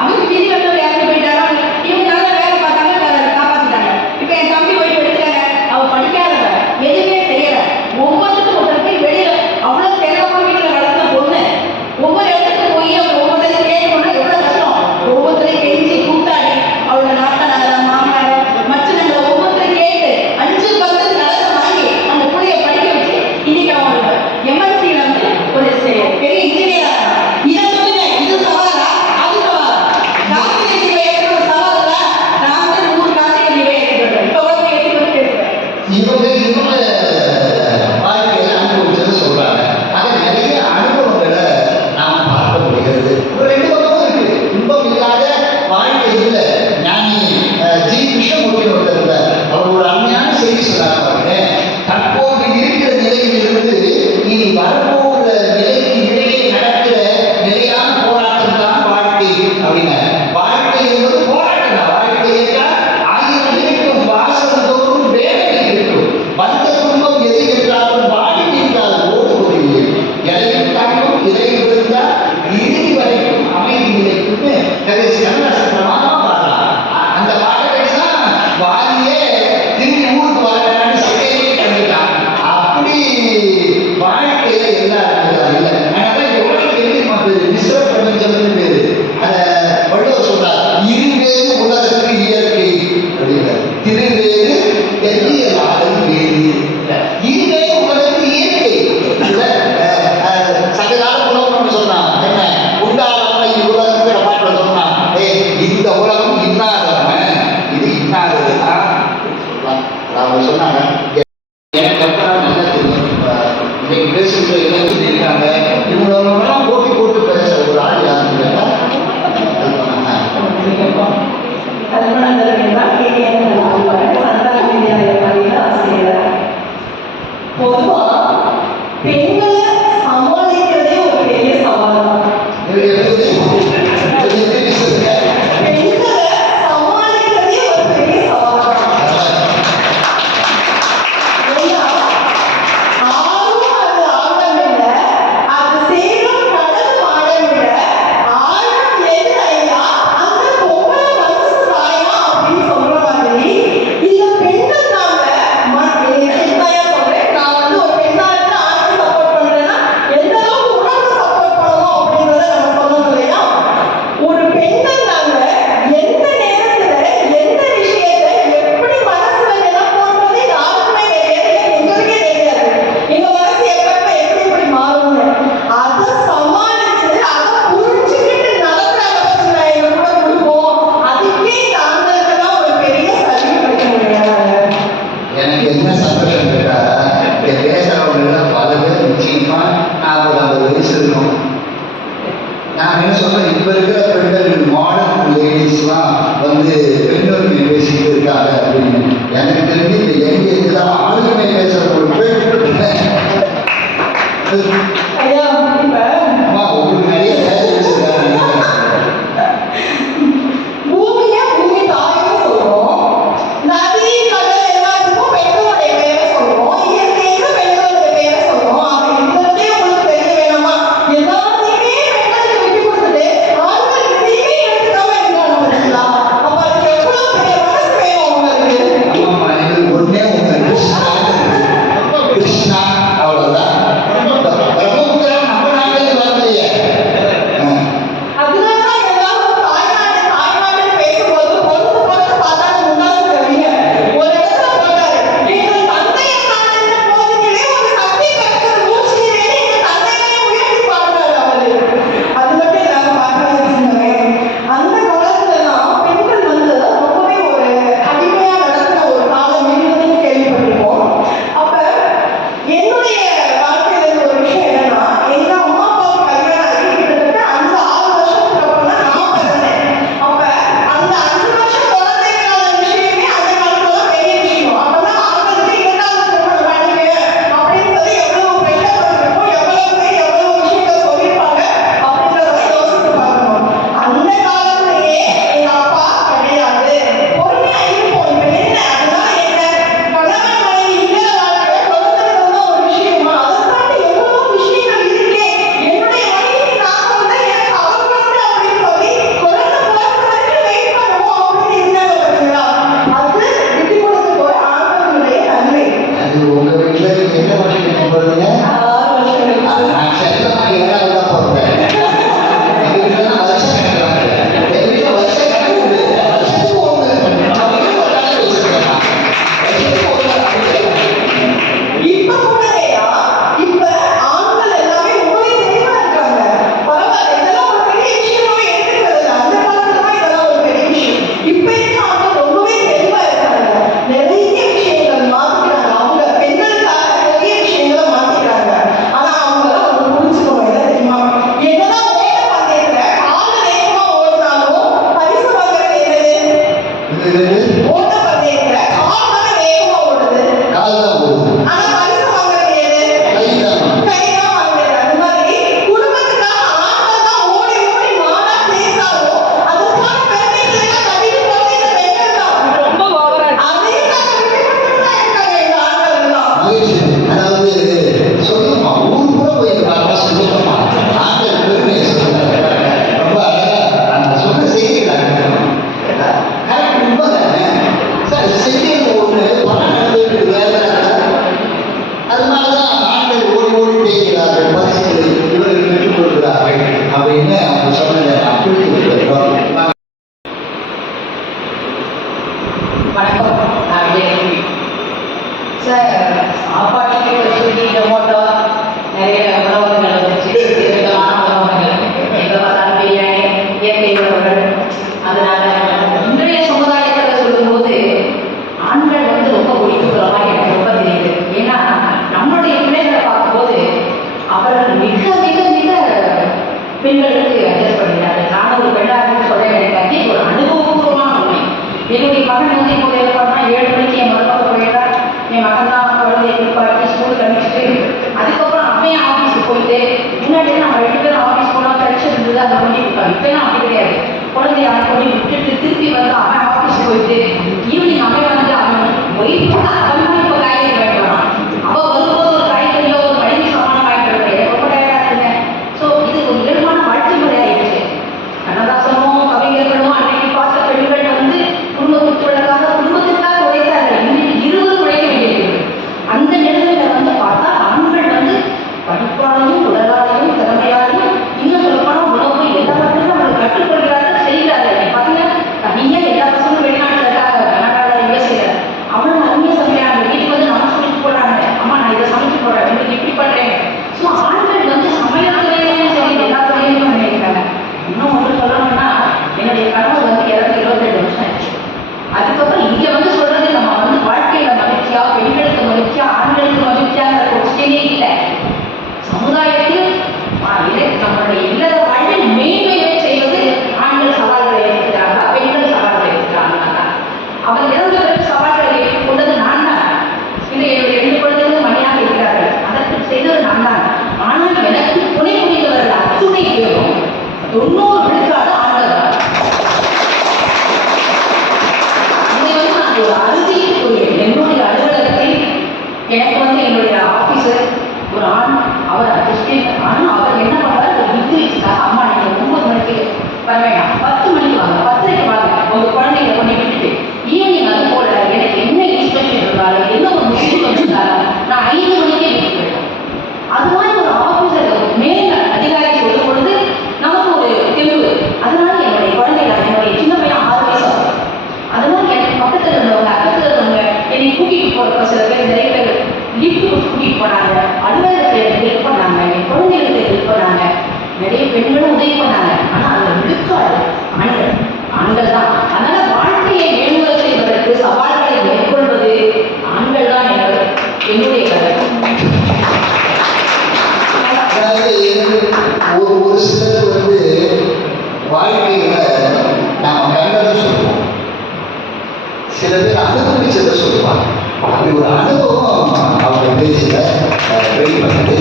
அவங்க வீதி வந்து இறந்து போயிட்டாரா, இவங்க நல்ல வேலை பார்த்தாங்க, காப்பாத்திட்டாங்க. இப்போ என் தம்பி போய் எடுக்கிறாங்க, அவ படிக்காதவ, எதுவுமே செய்யல, ஒவ்வொருத்தருக்கும் ஒருத்தருக்கு வெளியில அவ்வளவு செல்லமா வீட்டுல வளர்த்த பொண்ணு ஒவ்வொரு இடத்துக்கு போய் அவங்க ஒவ்வொருத்தரையும் கேட்கணும்னா எவ்வளவு கஷ்டம். ஒவ்வொருத்தரையும் கெஞ்சி கூட்டாடி அவளோட நாத்தனார மாமனார மச்சனங்களை ஒவ்வொருத்தரையும் கேட்டு 5-10 நிலத்தை வாங்கி அந்த பிள்ளைய படிக்க வச்சு இன்னைக்கு அவங்க எம்என்சியில வந்து ஒரு பெரிய இன்ஜினியரா இருக்காங்க. இதை சொல்லுங்க, இது சவாலா? அது சவாலா? கார்த்திகை தீபம் ஏற்ற ஒரு சவாலா? நான் வந்து 100 கார்த்திகை தீபம் ஏற்றிட்டு இப்போ கூட ஏற்றி வந்து பேசுவேன். இவங்க வாழ்க்கையில அனுபவிச்சதை சொல்றாங்க. ஆக நிறைய அனுபவங்களை நாம் பார்க்க முடிகிறது. ஒரு 2 பக்கமும் இருக்கு. இன்பம் இல்லாத வாழ்க்கை இல்லை. ஞானி ஜி கிருஷ்ணமூர்த்தி ஒருத்தர் இருந்தார். அவர் ஒரு அருமையான செய்தி சொன்னார் பாருங்க. தற்போது இருக்கிற நிலையிலிருந்து இனி வரப்போகிற நிலைக்கு இடையே நடக்கிற நிலையான போராட்டம் தான் வாழ்க்கை அப்படின்னு. வாழ்க்கை என்பது போராட்டம் தான். வாழ்க்கை என்றால் 1000 இருக்கும், வாசல் தோறும் வேதனை இருக்கும். வந்த துன்பம் எது என்றாலும் வாடி நின்றால் ஓடுவதில்லை. எதையும் தாண்டும் இதை இருந்தால் இறுதி வரைக்கும் அமைதி நிலைக்கும்னு கடைசி கண்ணாசனமாக பாடுறான். அந்த பாடலை தான் வாரியே திரும்பி ஊருக்கு வரலான்னு சட்டையே கண்டுட்டான். அப்படி வாழ்க்கையில எல்லாம் இல்லை. அதனால இந்த உலகம் எப்படி மாறுது? மிஸ்ர பிரபஞ்சம்னு பேரு. அதை வள்ளுவர் சொல்றார், இருவேறு உலகத்துக்கு இயற்கை அப்படிங்கிறார். திருவேறு எண்ணியலாளர் வேறு. இருவேறு உலகத்துக்கு இயற்கை. சககால உலகம் சொன்னான் என்ன உண்டாதவன் இவ்வுலகங்கிற பாட்டுல சொன்னான். இந்த உலகம் இன்னாதவன், இது இன்னாததுதான் சொல்லலாம். அவங்க சொன்னாங்க, எனக்கு அப்புறம் நல்லா தெரியும். இன்னைக்கு பேசுகிற இளைஞர்கள் இருக்காங்க, இவங்களெல்லாம் போட்டி போட்டு பேசுற ஒரு ஆள் யாருன்னு கேட்டா பொதுவா பெண்களை சமாளிக்கிறதே ஒரு பெரிய சவால் தான். பெண்களை சமாளிக்கிறதே ஒரு பெரிய சவால் தான். ஆளும் அது ஆழமில்லை, அது சேரும் கடல் ஆழமில்லை, ஆழம் எல்லையா அந்த பொம்பளை மனசு தாயா அப்படின்னு சொல்ற மாதிரி இந்த பெண்கள் நாங்க பெண்ணாயா சொல்றேன். நான் வந்து ஒரு பெண்ணா இருந்து ஆணுக்கு சப்போர்ட் பண்றேன்னா எந்த அளவுக்கு உணர்வு சப்போர்ட் பண்ணணும் அப்படின்றத நம்ம சொல்லணும் இல்லையா? ஒரு பெண்கள் நாங்க எந்த நேரத்துல எந்த விஷயத்தை எப்படி மனசுல நினைப்போன்றது யாருக்குமே தெரியாது, எங்களுக்கே தெரியாது. எங்க மனசு எப்ப எப்படி மாறும்னு அதை சமாளிச்சு அதை புரிஞ்சுக்கிட்டு நடக்கிறாங்க பசங்க எங்க கூட கொடுப்போம். அதுக்கே தாங்களுக்கெல்லாம் ஒரு பெரிய சலுகை கிடைக்க முடியாது. எனக்கு என்ன சந்தோஷம் கேட்டா, என் பேசுறவங்க பல பேர் நிச்சயமா 40-50 வயசு இருக்கும். நான் என்ன சொல்றேன், இப்ப இருக்கிற பெண்கள் மாடர்ன் லேடிஸ்லாம் வந்து பெண்ணுரிமை பேசிட்டு இருக்காங்க அப்படின்னு. எனக்கு தெரிஞ்சு இந்த எங்க இதுதான் ஆளுமை பேசுற ஒரு ஐயா இப்ப அம்மா உங்களுக்கு நிறைய வேலை வச்சிருக்காங்க. பூமியை பூமி தாயும் சொல்றோம், நதி கடல் எல்லாத்துக்கும் பெண்களுடைய பேரை சொல்றோம், இயற்கைக்கு பெண்களுடைய பேரை சொல்றோம். அப்படி இருக்கிறதே உங்களுக்கு தெரிய வேணாமா? எல்லாத்தையுமே பெண்களுக்கு விட்டு கொடுத்துட்டு ஆண்கள் எதையுமே எடுத்துக்காம இருக்காங்க பார்த்தீங்களா? அப்ப அதுக்கு எவ்வளவு பெரிய மனசு வேணும் உங்களுக்கு? ஆமாம்மா, இது ஒண்ணே ஒண்ணு, கிருஷ்ணா. கிருஷ்ணா அவ்வளவுதான். பிரம்மபுத்திரம் நம்ம முன்னாடி நம்ம 2 பேரும் ஆஃபீஸ் போனால் பரீட்சை இருந்தது அதை பண்ணி கொடுப்பாங்க. இப்போலாம் அப்படி கிடையாது. குழந்தைய அவன் பண்ணி விட்டுட்டு திருப்பி வந்து அவன் ஆஃபீஸ் போயிட்டு ஈவினிங் அவன் வந்து அவன் ஒய்ஃபு அவன் தான் இப்போ காய்கறி வாங்கிட்டு வரான். அவள் வரும்போது ஒரு காய்கறியோ ஒரு மளிகை சாமான் வாங்கிட்டு வரல. எனக்கு ரொம்ப டயர்டாக இருக்குங்க. ஸோ இது ஒரு இயல்பான வாழ்க்கை முறை ஆயிடுச்சு. கண்ணதாசனோ கவிஞர்களோ அன்னைக்கு பார்த்த பெண்கள் வந்து குடும்பத்திற்காக உழைத்தார்கள். இன்னைக்கு 20 உழைக்க வேண்டியிருக்கிறது. அந்த நிலைமையில வந்து பார்த்தா ஆண்கள் வந்து படிப்பாலையும் உடலாலையும் திறமையாலையும் இன்னும் சொல்லப்போனால் உணவு எல்லாவற்றையும் அவர்கள் கற்றுக்கொள்கிறார்கள், செய்கிறார்கள். பார்த்தீங்கன்னா தனியாக எல்லா பசங்களும் வெளிநாட்டில் இருக்காங்க, கனடாவில் யூஎஸ்ஏல அவனும் அருமையாக சமைக்கிறாங்க. வீட்டுக்கு வந்து நம்ம சமைச்சு போடுறாங்க, அம்மா நான் இதை சமைச்சு போடுறேன், உங்களுக்கு இப்படி பண்ணுறேன். ஸோ ஆண்கள் வந்து சமையல் துறையிலையும் சரி எல்லா துறையிலையும் பண்ணியிருக்காங்க. இன்னும் ஒன்று சொல்லணும்னா என்னுடைய கணவர் வந்து 22 வருஷம் ஆயிடுச்சு. அதுக்கப்புறம் இங்கே வந்து சொல்றது நம்ம வந்து வாழ்க்கையில மகிழ்ச்சியா, பெண்களுக்கு மகிழ்ச்சியா, ஆண்களுக்கு மகிழ்ச்சியாங்கிற கொஸ்டினே இல்லை. சமுதாயத்தில் நம்மளுடைய இல்லற வாழ்வில் மேன்மையை செய்வது ஆண்கள் சவால்களை ஏற்றுக்கிறாங்க, பெண்கள் சவால்களை ஏற்றுக்கிறாங்க. அவர் 2 சவால்களை ஏற்றுக்கொண்டது நான் தான். இது என்னுடைய 2 குழந்தைகளும் மணியாக இருக்கிறார்கள். அதற்கு செய்தது நான் தான். ஆனால் எனக்கு துணை புரிந்தவர்கள் அத்துணை பேரும் 90 விழுக்காடு ஆண்கள் தான். இதை வந்து நான் ஒரு அறுதியில் கூறுவேன். என்னுடைய அலுவலகத்தில் எனக்கு வந்து என்னுடைய ஆஃபீஸர் ஒரு ஆண், அவர் கிறிஸ்டியன். ஆனால் அவர் என்ன பண்ணுறாரு, ஒரு வித்துக்காக அம்மா நீங்கள் 9 மணிக்கு வர வேண்டாம், 10 மணிக்கு வாங்க, 10:30க்கு வாங்க, உங்கள் குழந்தைகளை கொண்டு விட்டுட்டு ஈவினிங் அது போல எனக்கு என்ன இன்ஸ்பெக்ஷன் இருந்தாலும் என்ன ஒரு விஷயம் இருந்தாலும் நான் 5 மணிக்கே வீட்டுக்கு போயிட்டேன். அது மாதிரி ஒரு ஆஃபீஸர் மேல அதிகாரி சொல்லும் பொழுது நமக்கு ஒரு தெம்பு. அதனால என்னுடைய குழந்தைகள், என்னுடைய சின்ன பையன் 6 வயசு ஆகும். அதனால எனக்கு பக்கத்தில் இருந்தவங்க அக்கத்தில் இருந்தவங்க என்னை கூட்டிகிட்டு போகிறப்ப சில பேர் நிறைய பேர் லிஃப்ட் கூட்டிகிட்டு போனாங்க, அலுவலகத்தில் எனக்கு ஹெல்ப் பண்ணாங்க, என் குழந்தைகளுக்கு ஹெல்ப் பண்ணாங்க, நிறைய பெண்களும் உதவி பண்ணாங்க. ஆனால் அந்த விழுக்காடு ஆண்கள் தான். அதனால வாழ்க்கையை மேம்பட செய்வதற்கு சவால்களை மேற்கொள்வது ஆண்கள் தான் என்பது என்னுடைய கருத்து. ஒரு சிலர் வந்து வாழ்க்கையில நாம கண்டதை சொல்லுவோம், சில பேர் அனுபவிச்சதை சொல்லுவாங்க. அப்படி ஒரு அனுபவம் அவங்க பேசல வெளிப்படுது.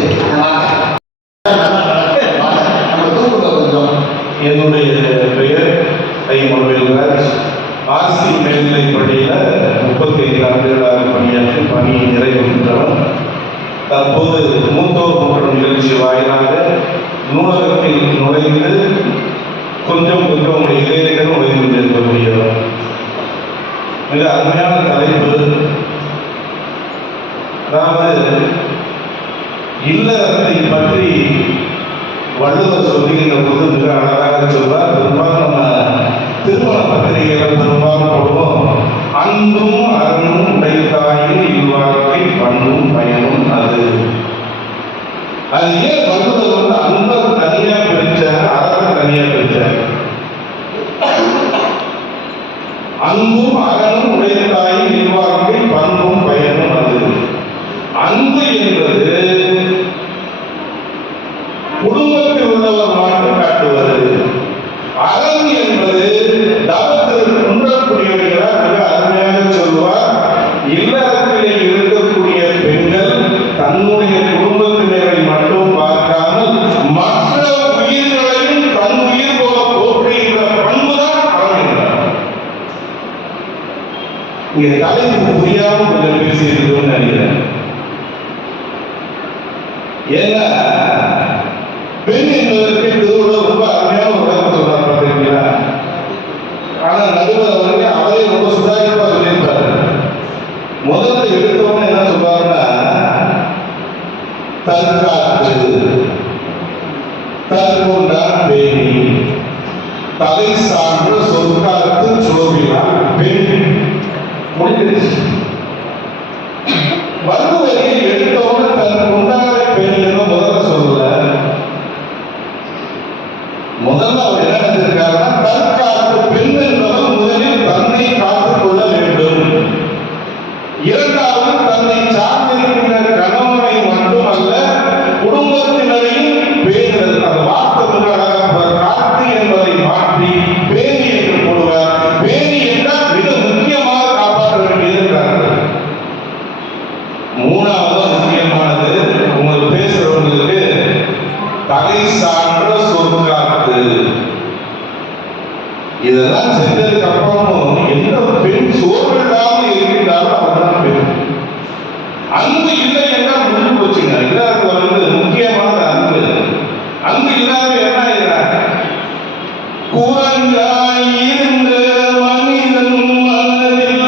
நம்ம தூக்குங்க கொஞ்சம். என்னுடைய பெயர் ஐமொழிராஜ். ஆர்சி மேல்நிலைப் பள்ளியில் 35 ஆண்டுகளாக பணியாற்றி பணியை நிறைவேற்றவர். தற்போது மூத்தோர் கூட்டம் நிகழ்ச்சி வாயிலாக நூலகத்தில் நுழைந்து கொஞ்சம் உங்களுடைய இதயத்தில் நுழைந்து கொண்டிருக்கக்கூடியவர். மிக அருமையான தலைப்பு. அதாவது இல்லறத்தை பற்றி வள்ளுவர் சொல்லுகின்ற போது மிக அழகாக சொல்வார். பெரும்பாலும் நம்ம திருமண பத்திரிகைகளை பெரும்பாலும் போடுவோம், அன்பும் அறனும் உடைத்தாயின் இல்வாழ்க்கை பண்பும் பயனும் அது. அது ஏன் வள்ளுவர் வந்து அன்பை தனியா பிரிச்சார், அறத்தை தனியா பிரிச்சார்? அன்பும் அறனும் உடைத்தாயின் இல்வாழ்க்கை பண்பும் பயனும் அது. அன்பு என்பது குடும்பத்தில் உள்ளவர் மட்டும் காட்டுவது. அறம் என்பது தவத்தில் உணரக்கூடியவர்களால் மிக அருமையாக சொல்வார். இல்லறத்திலே இருக்கக்கூடிய பெண்கள் தன்னுடைய குடும்பத்தினரை மட்டும் பார்க்காமல் மற்ற உயிர்களையும் தன் உயிர் போல போற்றுகின்ற பண்புதான் அறம் என்றார். இங்கே தலைப்பு புரியாமல் கொஞ்சம் பேசியிருக்கோம்னு நினைக்கிறேன். ஏன்னா பெண் என்பதற்கு திருவள்ளுவர் ரொம்ப அருமையான ஒரு விளக்கம் சொன்னார் பார்த்தீங்களா? ஆனால் நடுவர் அவருக்கு அவரே ரொம்ப சுதாரிப்பா சொல்லியிருப்பாரு. முதல்ல எடுத்தவங்க என்ன சொல்றாருன்னா, தற்காத்து, தற்கொண்டான் பேணி, தலை சான்ற சொற்காத்து சோபினான் பெண். முடிஞ்சிருச்சு. வள்ளுவரில் எடுத்தவங்க தன் கொண்டாட பெண் என்று முதல்ல சொல்லல. தலை சான்ற சொற்காத்து. இதெல்லாம் செஞ்சதுக்கு அப்புறமும் எந்த பெண் சோர்வு இல்லாமல் இருக்கின்றாலும் அவர்தான் பெண். அன்பு இல்லை என்றால் முடிஞ்சு போச்சுங்க. எல்லாருக்கும் வந்து முக்கியமான அன்பு. அன்பு இல்லாம என்ன ஆயிடுறாங்க? குரங்காய் இருந்த மனிதன் மனதில்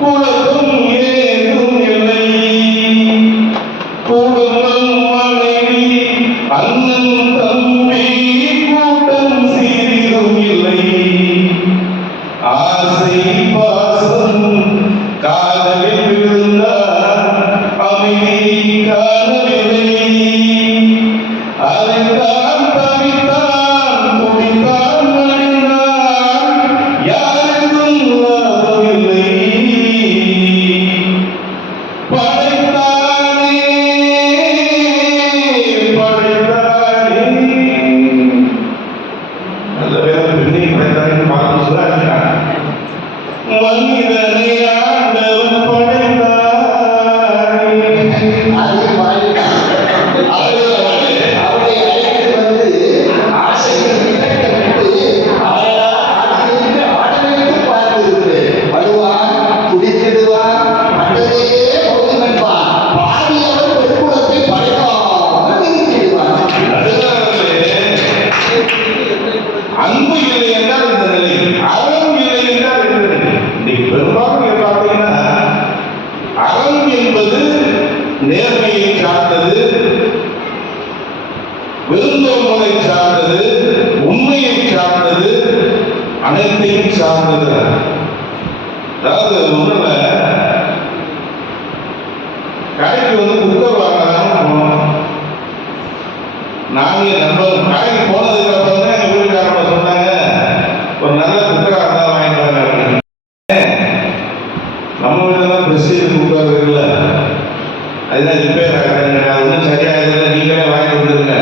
குலத்தும் ஏதும் இல்லை. குடும்பம் மனைவி அண்ணன் தம்பி கூட்டம் சீரிலும் இல்லை. ஆசை பாசம் காதலில் விழுந்தார் அமைதி காணவில்லை. அதைத்தான் தவித்தான் துடித்தான் மடிந்தான் யாருக்கும் லாபமில்லை. படைத்தானே படைத்தானே நல்ல வேலை பெண்ணை படைத்தானே பார்த்து சொல்லாங்க. மனிதனை ஆண்டவன் படைத்தானே. அதே மாதிரி அவருடைய அழைப்பு வந்து ஆசைகள் நிறைவேற்றப்பட்டு ஆடலுக்கு பார்த்து இருக்குது. வலுவான் துடித்திடுவான் அன்றதே போதும் என்பான். பாடியவர் பெருங்குளத்தை படைக்காமல் நிறுத்திடுவான். அன்பு இல்லை என்றால் இந்த நிலை, அறம் இல்லை என்றால் இந்த நிலை. இன்னைக்கு பெரும்பாலும் பார்த்தீங்கன்னா அறம் என்பது நேர்மையை சார்ந்தது, விருந்தோம்பலை சார்ந்தது, உண்மையை சார்ந்தது, அனைத்தையும் சார்ந்தது. அதாவது ஒண்ணுல கடைக்கு வந்து குக்கர் வாங்கலாம் போனோம். நாங்க நண்பர் கடைக்கு போனதுக்கு அப்புறம் தான் எங்க வீட்டுக்காரங்க சொன்னாங்க, ஒரு நல்ல குக்கரா இருந்தா வாங்கிட்டு வாங்க அப்படின்னு. நம்ம வீட்டுல பிரஸ்டீஜ் குக்கர் இருக்குல்ல, அதுதான் ரிப்பேர் ஆகுறாங்க, அது ஒன்றும் சரியாகல, நீங்களே வாங்கிட்டு வந்துருங்க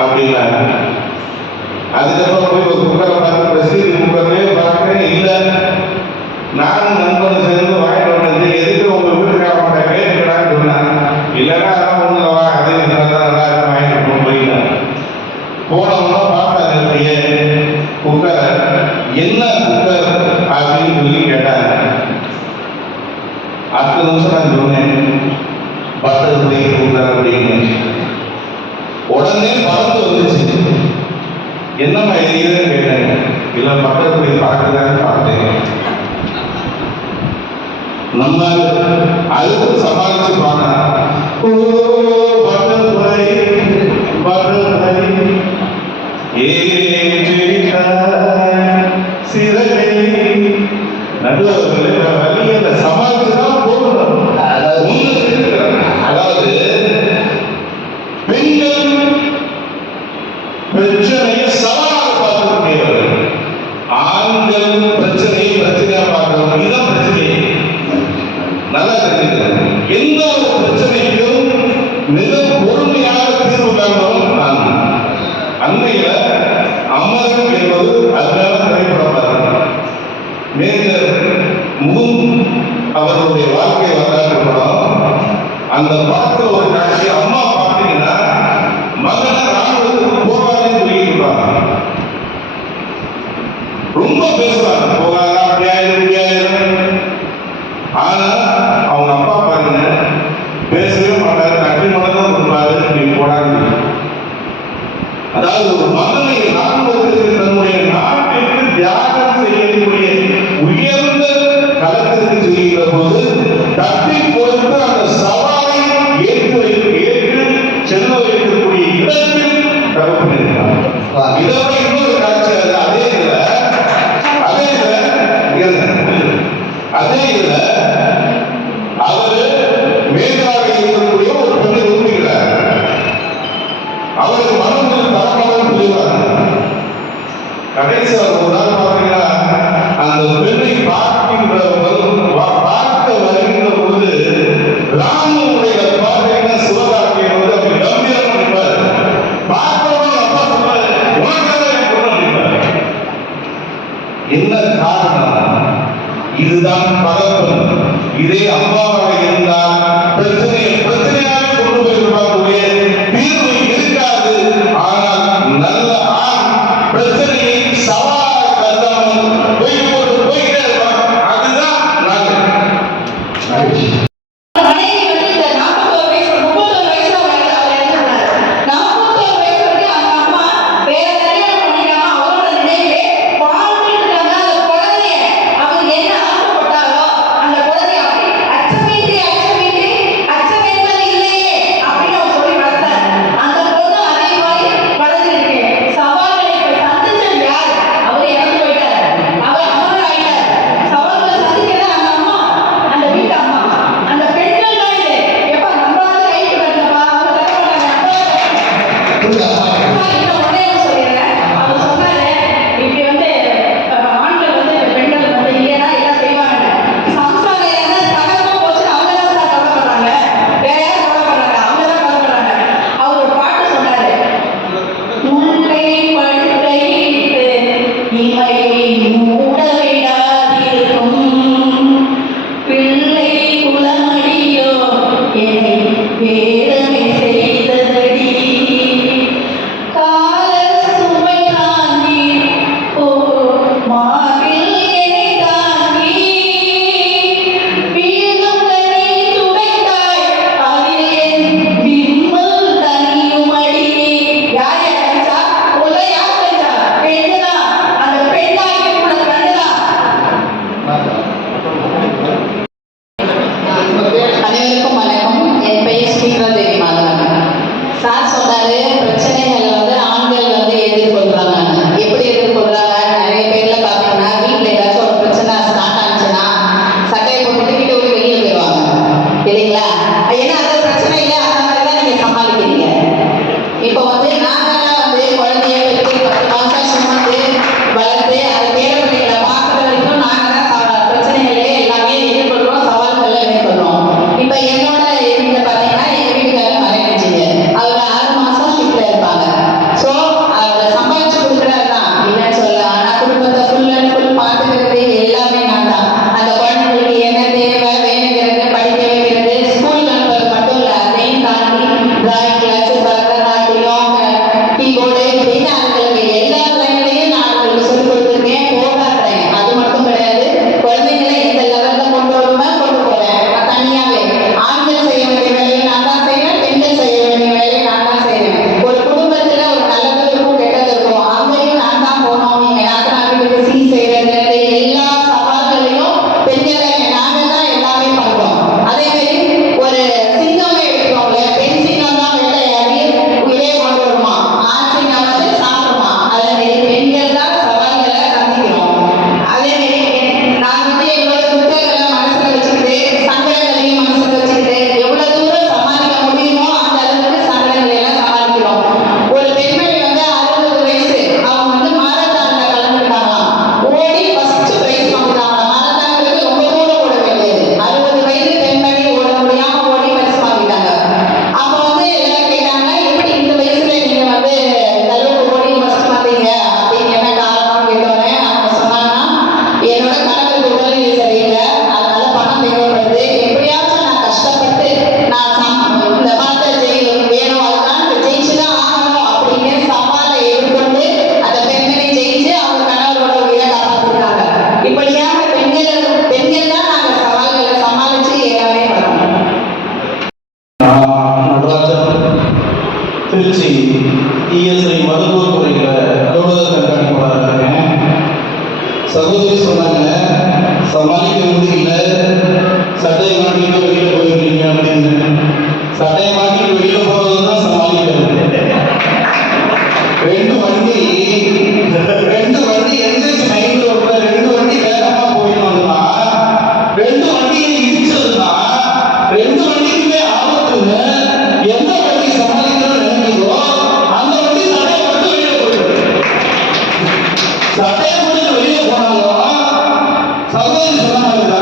அப்படின்னாங்க. அதுக்கப்புறம் போய் ஒரு குக்கரை பார்த்து பிரஸ்டீஜ் குக்கர்லேயே பார்க்குறேன், இல்லை. நானும் நண்பர்கள் சேர்ந்து வாங்கிட்டு வந்தது, எதுக்கு உங்க வீட்டுக்காரங்க கேட்டுக்கலான்னு சொன்னாங்க. இல்லைன்னா அதான் ஒன்றும் வா, அதே தான் நல்லா இருக்கும், வாங்கிட்டு போயிட்டாங்க. போனவங்க பார்த்தாங்க அப்படியே குக்கரை, என்ன குக்கர் அப்படின்னு சொல்லி கேட்டாங்க. அடுத்த நிமிஷம் நான் சொன்னேன் பட்டர் பிளேட் குக்கர் அப்படின்னு. உடனே பறந்து வந்துச்சு. என்னம்மா எதுன்னு கேட்டாங்க. இல்லை பட்டர் பிளேட் பார்க்கலான்னு பார்த்தேன். நம்ம அதுக்கு சமாளிச்சு பார்த்தா பட்டர் பிளேட் பட்டர் பிளேட் சிறகை நடுவர்களே வழியில சமாளிச்சுதான் போகணும். அதாவது பெண்கள் பிரச்சனையை சவாலாக பார்க்கக்கூடியவர்கள், ஆண்கள் பிரச்சனையை பிரச்சனையா பார்க்கிறோம். இதுதான் பிரச்சனை. நல்லா தெரிஞ்சுக்கிறேன். எந்த ஒரு பிரச்சனைக்கும் மிக பொறுமையாக தீர்வு காண்பவன் நான். அண்மையில அமரன் என்பது அதனால திரைப்படம் மேஜர் முகுந்த் அவர்களுடைய வாழ்க்கை வரலாற்று படம். அந்த படத்தில் ஒரு காட்சி, அம்மா பார்த்தீங்கன்னா மகனை ராணுவத்துக்கு போகாதேன்னு சொல்லிட்டு ரொம்ப பேசுவாங்க, போகாத அப்படியாயிரும். ஆனா அவங்க அப்பா பாருங்க பேசவே மாட்டாரு, தட்டி மட்டும் தான் கொடுப்பாரு, நீ போடாது. அதாவது ஒரு மகனை ராணுவத்திற்கு தன்னுடைய நாட்டிற்கு தியாகம் செய்யக்கூடிய உயர்ந்த களத்திற்கு செய்கிற போது தட்டி கொடுத்து அந்த சவாலை ஏற்று செல்ல வைக்கக்கூடிய இடத்தில் தகவல் இருக்கிறார். இதோட இன்னொரு காட்சி, அதே இதுல அவரு மேலாக இருக்கக்கூடிய ஒரு பெண்ணை விரும்புகிறார். அவருக்கு மனதில் தரமாக சொல்லுவாங்க. கடைசி ஒரு நாள் பார்த்தீங்கன்னா அந்த பெண்ணை பார்க்க வருகின்ற பொழுது ராமனுடைய பார்த்தீங்கன்னா சிவகார்த்திகேயன் வந்து அப்படி கம்பீரமா நிற்பாரு. பார்க்கணும் அப்பா சொல்றாரு, உனக்காக நிற்பாரு. என்ன காரணம்? இதுதான் பகப்பன். இதே அம்மாவாக இருந்தால் பிரச்சனையாக கொண்டு போயிருப்பாங்க, தீர்வு இருக்காது. கொடுங்க அப்பா சார், இந்த ஒரே ஒரு சொல்லிடுறேன். அவர் சொன்னாரு, இப்படி வந்து ஆண்கள் வந்து பெண்கள் வந்து இல்லைன்னா எல்லாம் செய்வாங்க. சம்சாரம் என்ன சகஜமா போச்சு, அவங்க தான் சார் கவலைப்படுறாங்க. வேற யாரும் கவலைப்படுறாங்க, அவங்க தான் கவலைப்படுறாங்க. அவர் ஒரு பாட்டு சொன்னாரு, முல்லை படுக்கையிட்டு இமையை மூட விடாதிருக்கும் பிள்ளை குலமடியோ என்னை வேதனை செய்ததடி கால சுமை தாங்கி ஓ மாவில் என்னை தாங்கி வீழும் கனி துடைத்தாய் அதில் என் விம்மல் தனியுமடி. யார் அடிச்சா? உள்ள யார் அடிச்சா? பெண்ணுதான். அந்த பெண்ணாகி உள்ள கண்ணுதான். அனைவருக்கும் வணக்கம். என் பெயர் ஸ்ரீராதேவி மாதவன். சார் சொன்னாரு பிரச்சனைகளை வந்து ஆண்கள் வந்து எதிர்கொள்றாங்க. எப்படி எதிர்கொள்றாங்க? நிறைய பேர்ல பாத்தீங்கன்னா வீட்டுல ஏதாச்சும் ஒரு பிரச்சனை ஸ்டார்ட் ஆச்சுன்னா சட்டையை போட்டுட்டு வீட்டை விட்டு வெளியே போயிடுவாங்க இல்லைங்களா? ஏன்னா அது பிரச்சனை இல்லை, அந்த மாதிரி தான் நீங்க சமாளிக்கிறீங்க. இப்போ வந்து நாங்கெல்லாம் வந்து குழந்தைய பெற்று 10 மாசம் சுமந்து வளர்த்து அதை பேரப்பிள்ளைகளை பார்க்குற வரைக்கும் நாங்கள் தான் பிரச்சனைகளே எல்லாமே எதிர்கொள்றோம், சவால்களை எதிர்கொள்றோம். இப்போ என்னோட வீட்டில் பார்த்தீங்கன்னா எங்கள் வீட்டுக்காரர் மறைஞ்சிங்க. அவர் 6 மாசம் ஷிஃப்ட்ல இருப்பாங்க. ஸோ அவரை சம்பாதிச்சு கொடுக்குறாரு தான், இல்லைன்னு சொல்ல. ஆனால் குடும்பத்தை ஃபுல் அண்ட் ஃபுல் பார்த்துக்கிறது எல்லாமே நான் தான். அந்த குழந்தைங்களுக்கு என்ன தேவை வேணுங்கிறது, படிக்க வைக்கிறது, ஸ்கூலுக்கு அனுப்புறது மட்டும் இல்லை, அதையும் தாண்டி டிராயிங் கிளாஸ், பரதநாட்டியம், கீபோர்டு இப்படின்னு அவங்களுக்கு எல்லா லைன்லையும் நான் அவங்களுக்கு சொல்லிக் கொடுத்துருக்கேன், போராடுறேன். அது மட்டும் கிடையாது, குழந்தைங்களை எந்த லெவல்ல கொண்டு வருமா கொண்டு போறேன். நான் தனியாவே ஆண்கள் செய்ய வேண்டிய வேலையை நான் தான் செய்வேன், பெண்கள் செய்ய வேண்டிய வேலையை நான் தான் செய்வேன். ஒரு குடும்பத்துல ஒரு நல்லது இருக்கும், கெட்டது இருக்கும், அங்கேயும் நான் தான் போனோம். நீங்க நாட்டு வீட்டுக்கு சீ செய்யறது எல்லா சவால்களையும் பெண்களை நாங்கள் தான் எல்லாமே பண்றோம். அதே மாதிரி ஒரு சிங்கமே எடுத்துக்கோங்களே, பெண் சிங்கம் தான் வேட்டையாடி உயிரே கொண்டு வருமா, ஆண் சிங்கம் வந்து சாப்பிடுமா. அதே மாதிரி பெண்கள் தான் சவால்களை சந்திக்கிறோம். அதே மாதிரி நான் வந்து எங்களோட துக்கங்களை மனசுல வச்சுக்கிட்டு, சங்கடங்களையும் மனசுல வச்சுக்கிட்டு எவ்வளவு தூரம் சமாளிக்க முடியுமோ அந்த அளவுக்கு சங்கடங்களை எல்லாம் சமாளிக்கிறோம். ஒரு பெண்மணி வந்து 60 வயசு, அவங்க வந்து மாரத்தான்ல கலந்துட்டாங்களாம். ஓடி ஃபர்ஸ்ட் பிரைஸ் வாங்கிட்டாங்க. மாரத்தான்களுக்கு ரொம்ப தூரம் ஓட வேண்டியது. 60 வயது பெண்மணி ஓட முடியாம ஓடி பரிசு வாங்கிட்டாங்க. அப்போ வந்து எல்லாரும் கேட்டாங்க, எப்படி இந்த வயசுல நீங்க வந்து இந்த அளவுக்கு ஓடி ஃபர்ஸ்ட் வந்தீங்க அப்படின்னு என்ன காரணம் கேட்டோன்னே அவங்க சொன்னாங்கன்னா, என்னோட கணவருக்கு உடல்நிலை சரியில்லை, அதனால பணம் தேவைப்படுது, எப்படியாச்சும் நான் கஷ்டப்பட்டு நான் இந்த பணத்தை வேணும், அதுதான் ஜெயிச்சுதான் ஆகணும் அப்படின்னு சவாலை எதிர்கொண்டு அந்த பெண்களை ஜெயிச்சு அவங்க கணவரோட உயிரை காப்பாற்றிருக்காங்க. இப்படியாக பெண்கள் தான் நாங்கள் சவால்களை சமாளிச்சு எல்லாமே பண்ணோம். நடராஜன், திருச்சி இஎஸ்ஐ மருத்துவத் துறையில் அலுவலக கண்காணிப்பாளராக இருக்கேன். சகோதரி சொன்னாங்க, சமாளிக்க முடியல, சட்டையை மாட்டிட்டு வெளியில போயிருக்கீங்க அப்படின்னு. சட்டையை மாட்டிட்டு வெளியில போறது தான் சமாளிக்கிறது. ரெண்டு வண்டி எந்திரிச்சு மைண்ட் ரோட்ல 2 வண்டி வேகமா போயிடணும்னா 2 வண்டியை இடிச்சதுன்னா 2 வண்டிக்குமே ஆபத்துன்னு எந்த வண்டி சமாளிக்கணும்னு நினைக்கிறோ அந்த வண்டி சட்டையை மட்டும் வெளியில போயிடும். சட்டையை மட்டும் வெளியில போனாலும் சகோதரி சொன்னாங்க,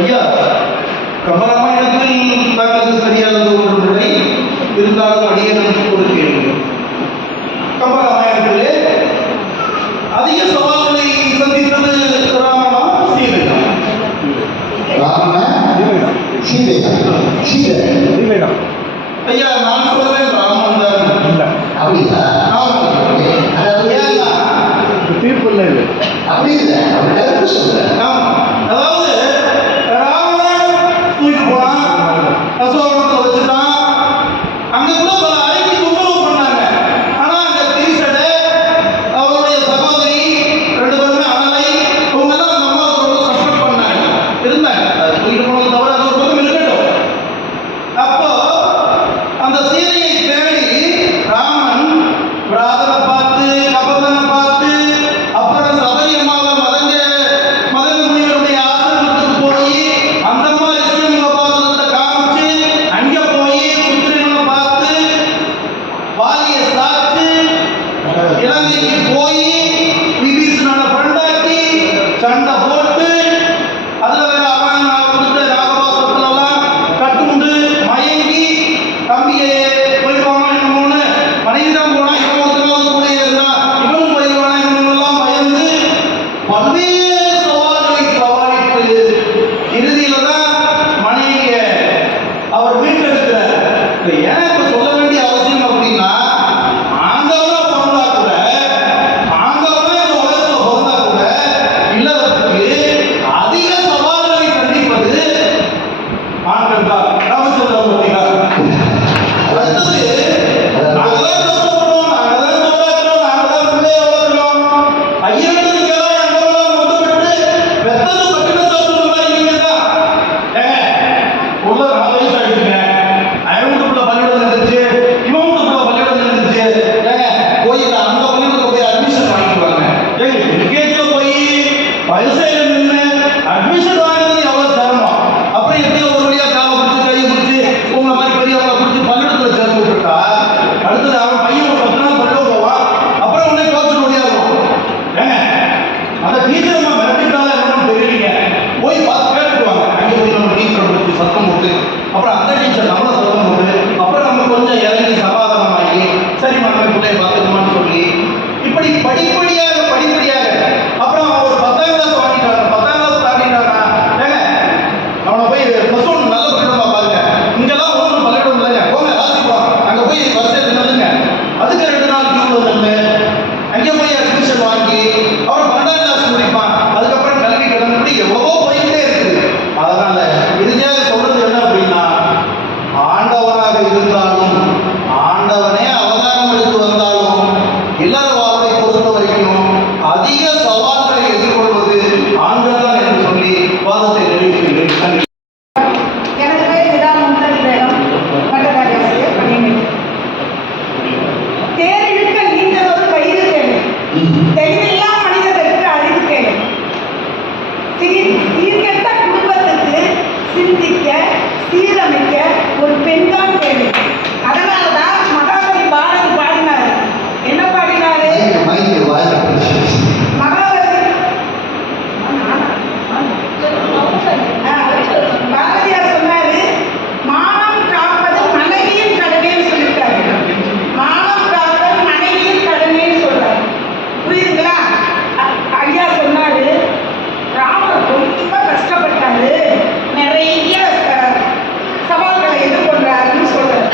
ஐயா, கம்பராமாயணத்தில் தங்களுக்கு தெரியாதது ஒன்றுமில்லை, இருந்தாலும் அடியேனும் ஒரு கேள்வி. கம்பராமாயணத்திலே அதிக சவால்களை சந்தித்தது ராமனா சீதையா? ஐயா, நான் சொல்றேன் ராமன் தான். அப்படியா? தீர்ப்பு இல்லை இது. அப்படி இல்லை, அப்படி கருத்து சொல்றேன். அதாவது ராவணன் தூக்கி போனான், அசோகத்தை வச்சுட்டான். அங்க கூட பல அறைக்கு தொந்தரவு பண்ணாங்க. ஆனா அங்க திரிசடை, அவருடைய சகோதரி, 2 பேருமே அனலை, அவங்க எல்லாம் அந்த அம்மாவுக்கு ரொம்ப சப்போர்ட் பண்ணாங்க, இருந்தாங்க. அது தூக்கிட்டு போனது தவிர அது ஒரு பக்கம் இருக்கட்டும். அப்போ அந்த சீதையை தேடி ராமன் பிராதனை பார்த்து, கபதனை பார்த்து, அப்புறம் சபரி அம்மாவை மதங்க முனிவருடைய ஆசிரமத்துக்கு போய் அந்த மாதிரி ஸ்ரீமுகபாரதத்தை காமிச்சு, அங்க போய் சுத்திரனை பார்த்து, வாலியை சாத்து, இலங்கைக்கு போய் விபீஷணனை ஃப்ரெண்டாக்கி சண்டை போட்டு, அதுல வேற அவன் கொடுத்த ராகவாசத்துல எல்லாம் கட்டுண்டு மயங்கி தம்பியை போயிடுவாங்க என்னமோன்னு மனைவிதான் போனா, இவன் ஒருத்தனாவது கூட இருந்தா இவன் போயிடுவானா இவனெல்லாம் பயந்து பல்வேறு சவால்களை சவாலிட்டு இறுதியில தான் மனைவிய அவர் மீட்டெடுக்கிறார். இதை ஏன் இப்ப சொல்ல வேண்டிய அவசியம் அப்படின்னா, ஆண்டவனா பிறந்தா கூட, ஆண்டவனா இந்த உலகத்துல பிறந்தா கூட இல்லறத்துக்கு அதிக சவால்களை சந்திப்பது ஆண்கள் தான். ராமச்சந்திரன் பார்த்தீங்களா? அடுத்தது நாங்கதான் கஷ்டப்படுறோம், நாங்கதான் கொண்டாடுறோம், நாங்கதான் பிள்ளைய வளர்க்கிறோம். ஐயனுக்கெல்லாம் எங்கெல்லாம் வந்துவிட்டு வெத்தது பட்டினத்தை சொல்ற மாதிரி நீங்க தான். உள்ள 4 வயசு ஆயிடுச்சுங்க, அவன் வீட்டுக்குள்ள பள்ளிக்கூடம் இருந்துச்சு, இவன் வீட்டுக்குள்ள பள்ளிக்கூடம் இருந்துச்சு. போய் அந்த பள்ளிக்கூடத்துல போய் அட்மிஷன் வாங்கிட்டு வாங்க. எல்கேஜில போய் வரிசையில நின்று அட்மிஷன் வாங்குறது எவ்வளவு சிரமம். அப்புறம் எப்படியோ ஒரு வழியா காலை பிடிச்சி கையை பிடிச்சி உங்களை மாதிரி பெரியவங்களை பிடிச்சி பள்ளிக்கூடத்துல சேர்த்து விட்டுட்டா, அடுத்தது அவன் பையன் ஒரு 10 நாள் பள்ளிக்கூட போவான், அப்புறம் உடனே கோச்சு ஓடியாகும். அந்த டீச்சர் நம்ம மிரட்டிட்டாலும் என்னன்னு தெரியலீங்க, போய் பார்த்து கேட்டுக்குவாங்க. அங்கே போய் நம்ம டீச்சரை பிடிச்சி சத்தம் போட்டு, அப்புறம் அந்த டீச்சர் நம்மளை சத்தம் போட்டு, அப்புறம் நம்ம கொஞ்சம் இறங்கி சமாதானமாகி சரிம்மா நம்ம பிள்ளைய பார்த்துக்குமான்னு சொல்லி, இப்படி படிப்படியாக அப்புறம் அவன் ஒரு 10ஆம் கிளாஸ் வாங்கிட்டாங்க. 10ஆம் கிளாஸ் தாண்டிட்டானா, அவனை போய் +1 நல்ல பள்ளிக்கூடமா பாருங்க, இங்கெல்லாம் ஒன்றும் பள்ளிக்கூடம் இல்லைங்க, போங்க ராசிப்போம், அங்கே போய் வரிசையில் நின்றுங்க. அதுக்கு 2 நாள் கியூவில் நின்று அங்கே போய் அட்மிஷன் வாங்கி அவன் 12ஆம் கிளாஸ் முடிப்பான். அதுக்கப்புறம் கல்வி கடன் இப்படி எவ்வளவோ போயிட்டே இருக்குது. அதனால இறுதியாக சொல்றது என்ன அப்படின்னா, ஆண்டவனாக இருந்தாலும், ஆண்டவனே அவதாரம் எடுத்து வந்தாலும், இல்லற வாழ்வை பொறுத்த வரைக்கும் அதிக சவால்களை எதிர்கொள்வது ஆண்கள் தான் என்று சொல்லி வாதத்தை நிறைவேற்றுகிறேன். நன்றி. எனது பேர் விதானந்தம், பட்டதாரியாசிரியர் பணியினை. தேரிழுக்க நீண்டதொரு கயிறு தேவை, தெளிவில்லா மனிதர்களுக்கு அழிவு தேவை. சீர்கெட்ட குடும்பத்துக்கு சிந்திக்க, சீரமைக்க ஒரு பெண்தான் தேவை. அதனாலதான் மகாகவி பாரதி பாடினாரு. என்ன பாடினாரு? பாரதியார் சொன்னாரு, மானம் காப்பது மனைவியின் கடமைன்னு சொல்லியிருக்காரு. மானம் காப்பது மனைவியின் கடமைன்னு சொல்றாரு. புரியுதுங்களா? ஐயா சொன்னாரு, ராமர் ரொம்ப கஷ்டப்பட்டாரு, நிறைய சவால்களை எதிர்கொண்டாருன்னு சொல்றாரு.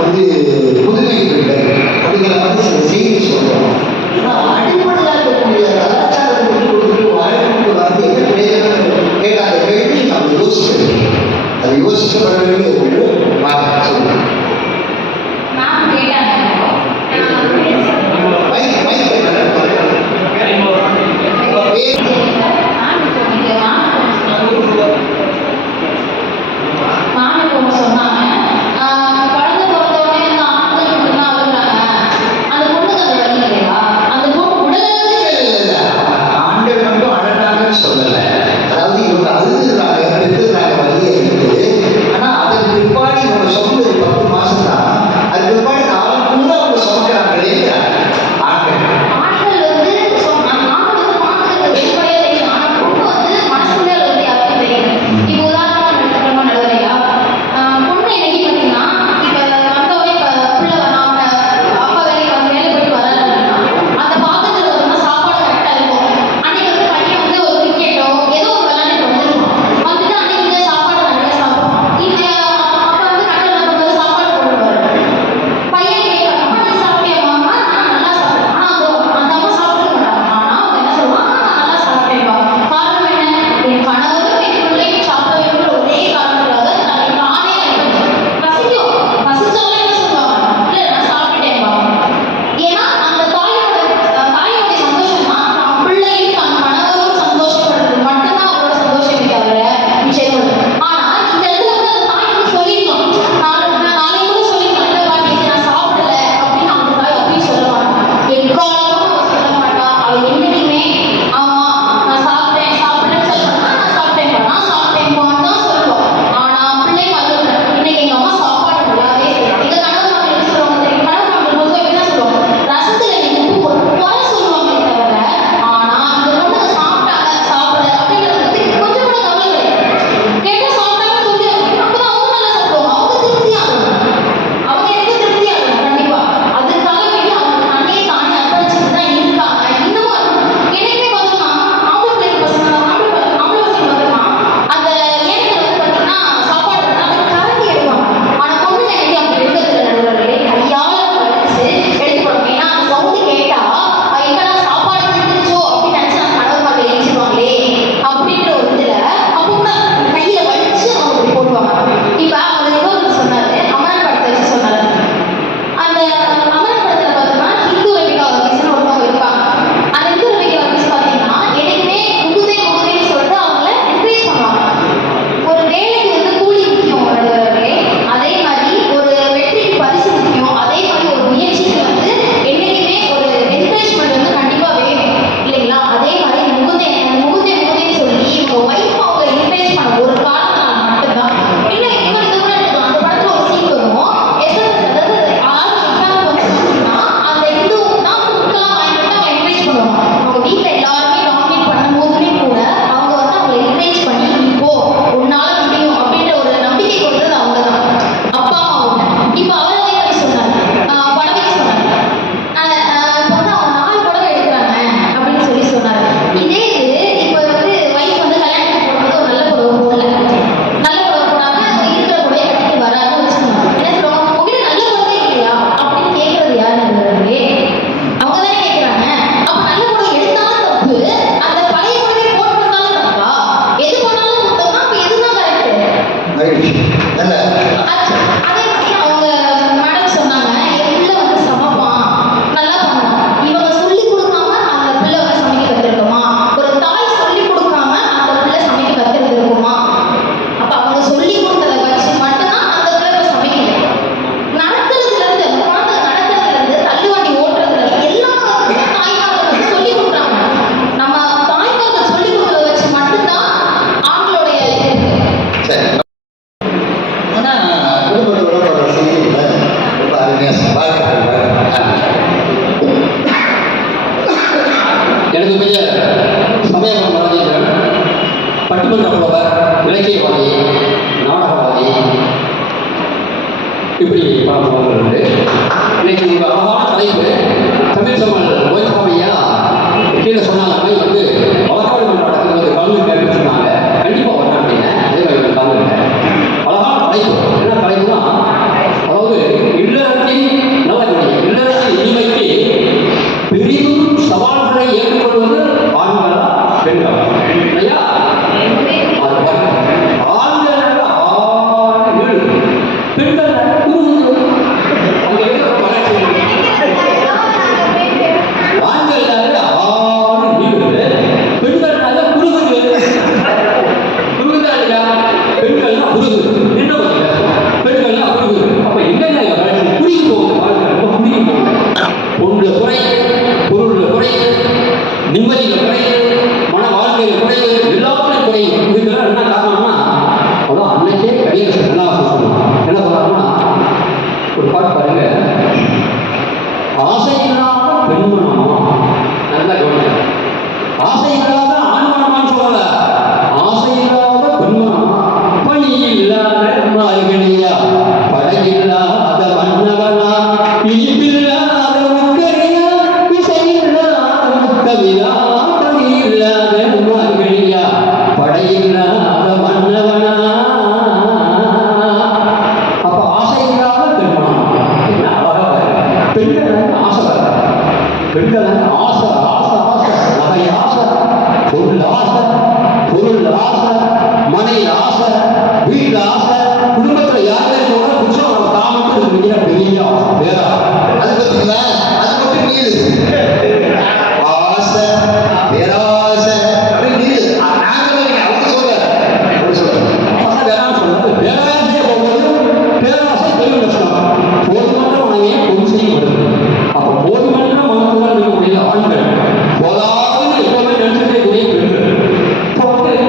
வந்து புதுமை பிள்ளை அப்படிங்கிற மாதிரி சில செய்தி சொல்றோம். ஆனால் அடிப்படையாக இருக்கக்கூடிய கலாச்சாரத்தை கொடுத்துட்டு வாழ்க்கைக்கு வந்து என்ன பிரயோஜனம் கேட்ட அந்த கேள்வி நம்ம யோசிக்கிறது. அது யோசிக்கப்பட வேண்டிய ஒரு வார்த்தை சொல்லுங்க. நான் கேட்டாங்க இப்படி பல முகங்கள் உண்டு. இன்னைக்கு அழகான தலைப்பு தமிழ் சமல் ஓய்வாமையா கீழே சொன்னாங்க வந்து வழக்காடு மன்றத்தில் வந்து கலந்து கேட்க சொன்னாங்க. கண்டிப்பாக வரணும் அப்படின்னு அதே மாதிரி கலந்துருக்கேன். அழகான தலைப்பு என்ன தலைப்புனா, அதாவது பெண்கள் ஆசை வர பெண்கள் ஆசை ஆசை ஆசை நகை ஆசை பொருள் ஆசை மனை ஆசை வீட்டு ஆசை குடும்பத்துல யாருமே கூட புதுசாக அவங்க தாமத்து இருக்கிற பெரிய ஆசை வேற அது பார்த்தீங்களா அது மட்டும் நீது ஆசை பேராசை அப்படின்னு நீது நாங்கள் அவங்க சொல்றேன் வேணாம் சொல்றது பேராசையை போகும்போது பேராசை பெரும் லட்சணம் போதுமன்ற மனைவியை பொது செய்யப்படுது அப்போ போதுமன்ற மனத்துடன் இருக்கக்கூடிய ஆண்கள் போதாதுன்னு எப்பவுமே நினைச்சிருக்கக்கூடிய பெண்கள்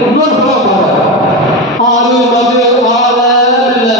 இன்னொரு புறம் பாருங்க ஆறு மது ஆள இல்லை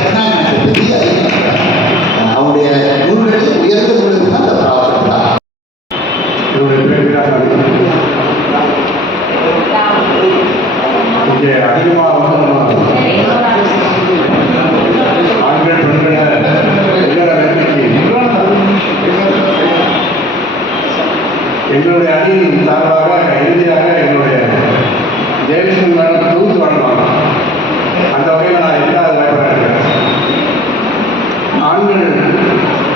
எக்கனாமிக்ஸ் பெரிய அவனுடைய நூல்களில் உயர்ந்த நூல் தான் அந்த ப்ராஃபிட் தான். என்னுடைய பேர் வீராசாமி. இங்கே அதிகமாக வந்து நம்ம ஆண்கள் பெண்களை எல்லா வேலைக்கு எங்களுடைய அணியின் சார்பாக இறுதியாக என்னுடைய ஜெயலட்சுமி மேடம் தொகுத்து வழங்குவாங்க. அந்த வகையில் நான் எட்டாவது வாய்ப்பாக ஆண்கள்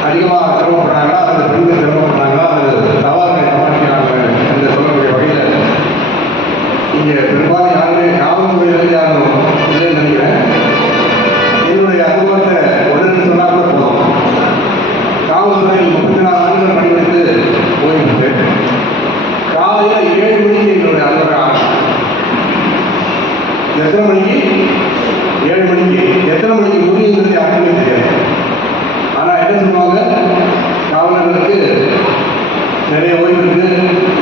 அதிகமாக சிரமப்படுறாங்களா அல்லது பெண்கள் சிரமப்படுறாங்களா அல்லது சவால்களை சமாளிக்கிறாங்க என்று சொல்லக்கூடிய வகையில் இங்கே பெரும்பாலும் யாருமே காவல்துறையிலிருந்து யாரும் இல்லைன்னு நினைக்கிறேன். என்னுடைய அனுபவத்தை உடனே சொன்னால் கூட போதும். காவல்துறையில் 34 ஆண்டுகள் பணிபுரிந்து போயிட்டு காலையில் 7 மணிக்கு என்னுடைய அலுவலக ஆரம்பம். எத்தனை மணிக்கு? 7 மணிக்கு. எத்தனை மணிக்கு முடியுங்கிறது யாருக்குமே தெரியாது. ஆனால் என்ன சொல்லுவாங்க, காவலர்களுக்கு நிறைய ஓய்வு இருக்குது,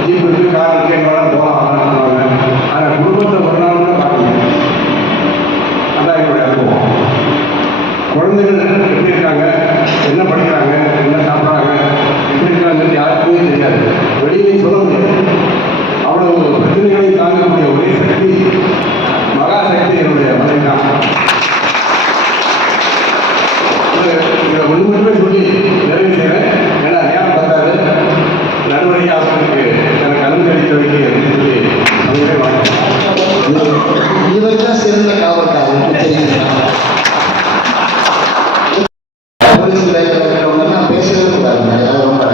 ஜீப் இருக்குது, கார் இருக்குது, எங்களோட போகலாம் சொல்லுவாங்க. ஆனால் குடும்பத்தை ஒரு நாள் கூட பார்க்க முடியாது. அதான் என்னுடைய அனுபவம். குழந்தைகள் எப்படி இருக்காங்க, என்ன படிக்கிறாங்க, என்ன சாப்பிட்றாங்க, எப்படி இருக்காங்கிறது யாருக்குமே தெரியாது. வெளியிலையும் சொல்ல முடியாது. அவ்வளவு பிரச்சனைகளை தாங்கக்கூடிய ஒரே சக்தி மகாசக்தி என்னுடைய மனைவி தான். இதை ஒன்று மட்டுமே சொல்லி நிறைவு செய்கிறேன். ஏன்னா நேரம் பார்த்தாரு நடுவரை அவர்களுக்கு எனக்கு அனுமதி அளித்தவைக்கு அப்படின்னு சொல்லி அவங்களே வாங்க. இவர் தான் சிறந்த காவல்காரன் தெரியுதுன்னா போலீஸ் வேலையில் இருக்கிறவங்கன்னா பேசவே கூடாதுங்க. ஏதாவது ரொம்ப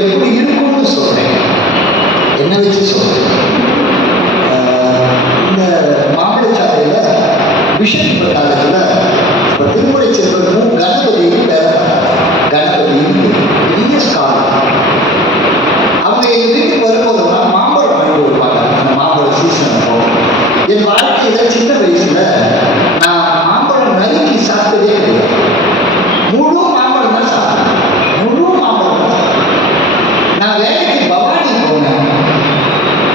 எப்படி இருக்கும்னு சொல்றேன். என்ன வச்சு சொல்றேன்? இந்த மாம்பழச்சாலையில விஷன் காலத்துல இப்ப திருமுறை செல்வனும் கணபதியும் வேலை கணபதியும் பெரிய ஸ்காலம். அவங்க எங்க வீட்டுக்கு வரும்போதெல்லாம் மாம்பழம் வாங்கி கொடுப்பாங்க. அந்த மாம்பழ சீசன் அப்போ என் வாழ்க்கையில சின்ன வயசுல நான் மாம்பழம் நறுக்கி சாப்பிட்டதே கிடையாது. முழு மாம்பழம் தான் சாப்பிட்டேன். முழு மாம்பழம் தான் சாப்பிட்டேன். நான் வேலைக்கு பவானி போனேன்.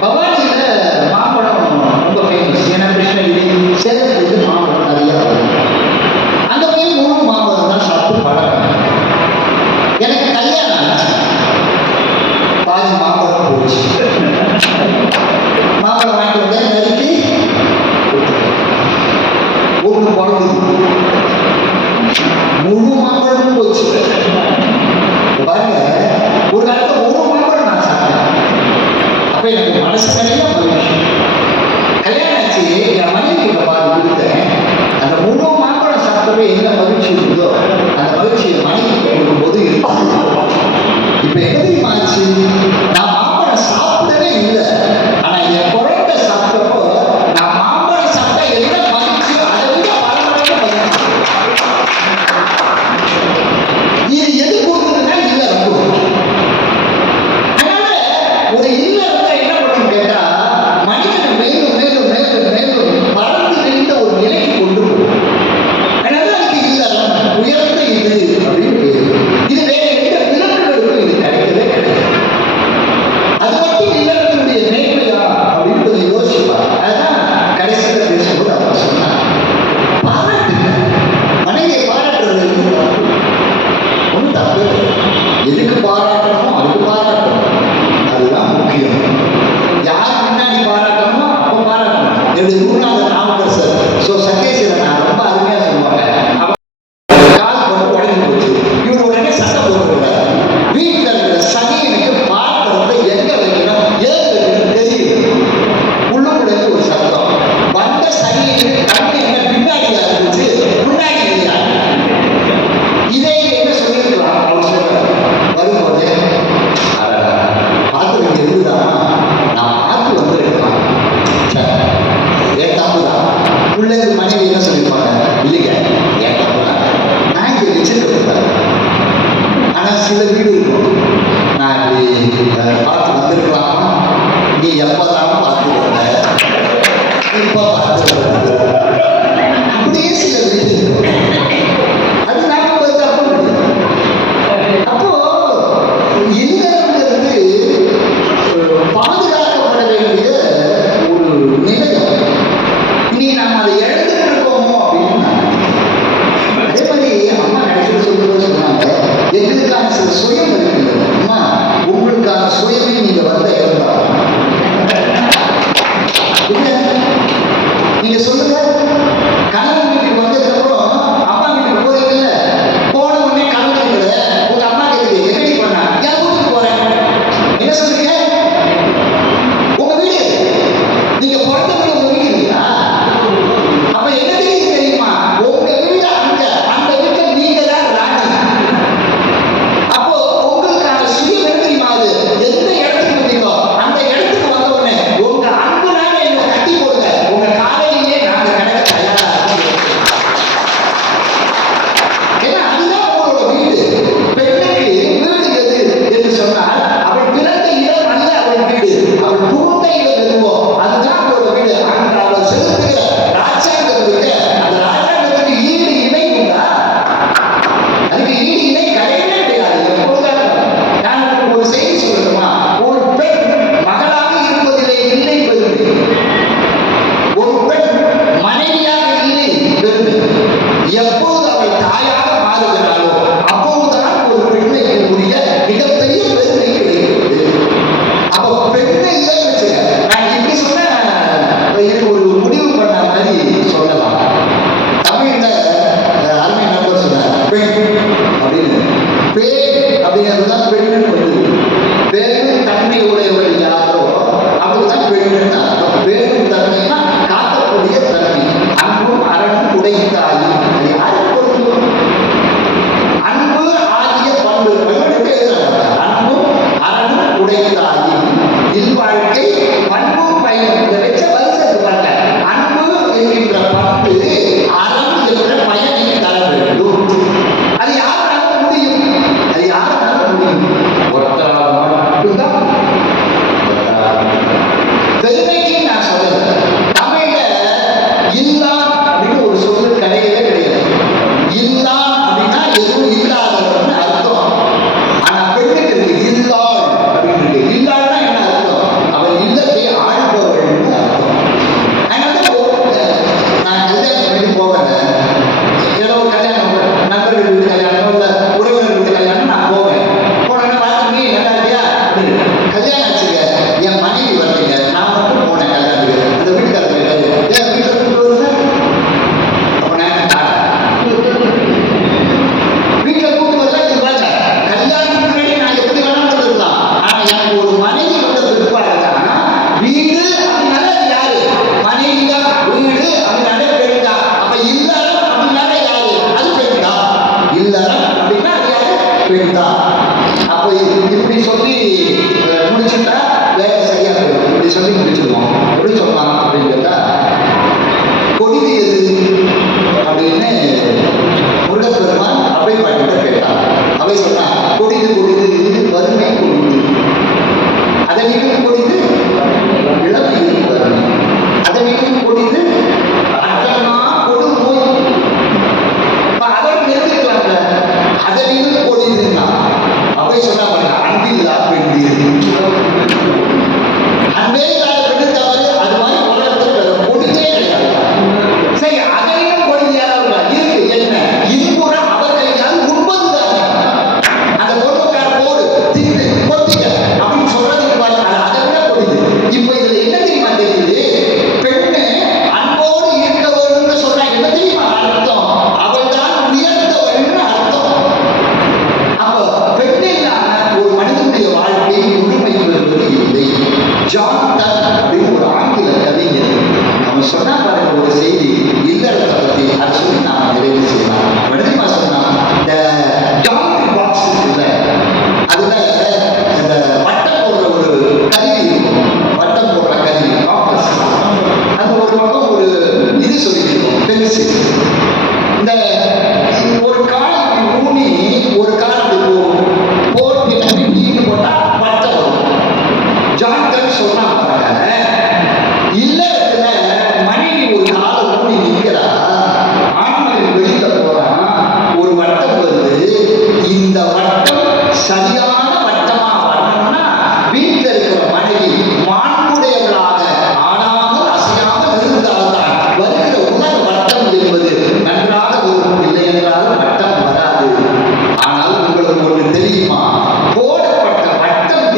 பவானியில மாம்பழம் ரொம்ப ஃபேமஸ். ஏன்னா கிருஷ்ணகிரி சேலத்துக்கு மாம்பழம் நிறைய வரும்.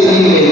தெரியவில்லை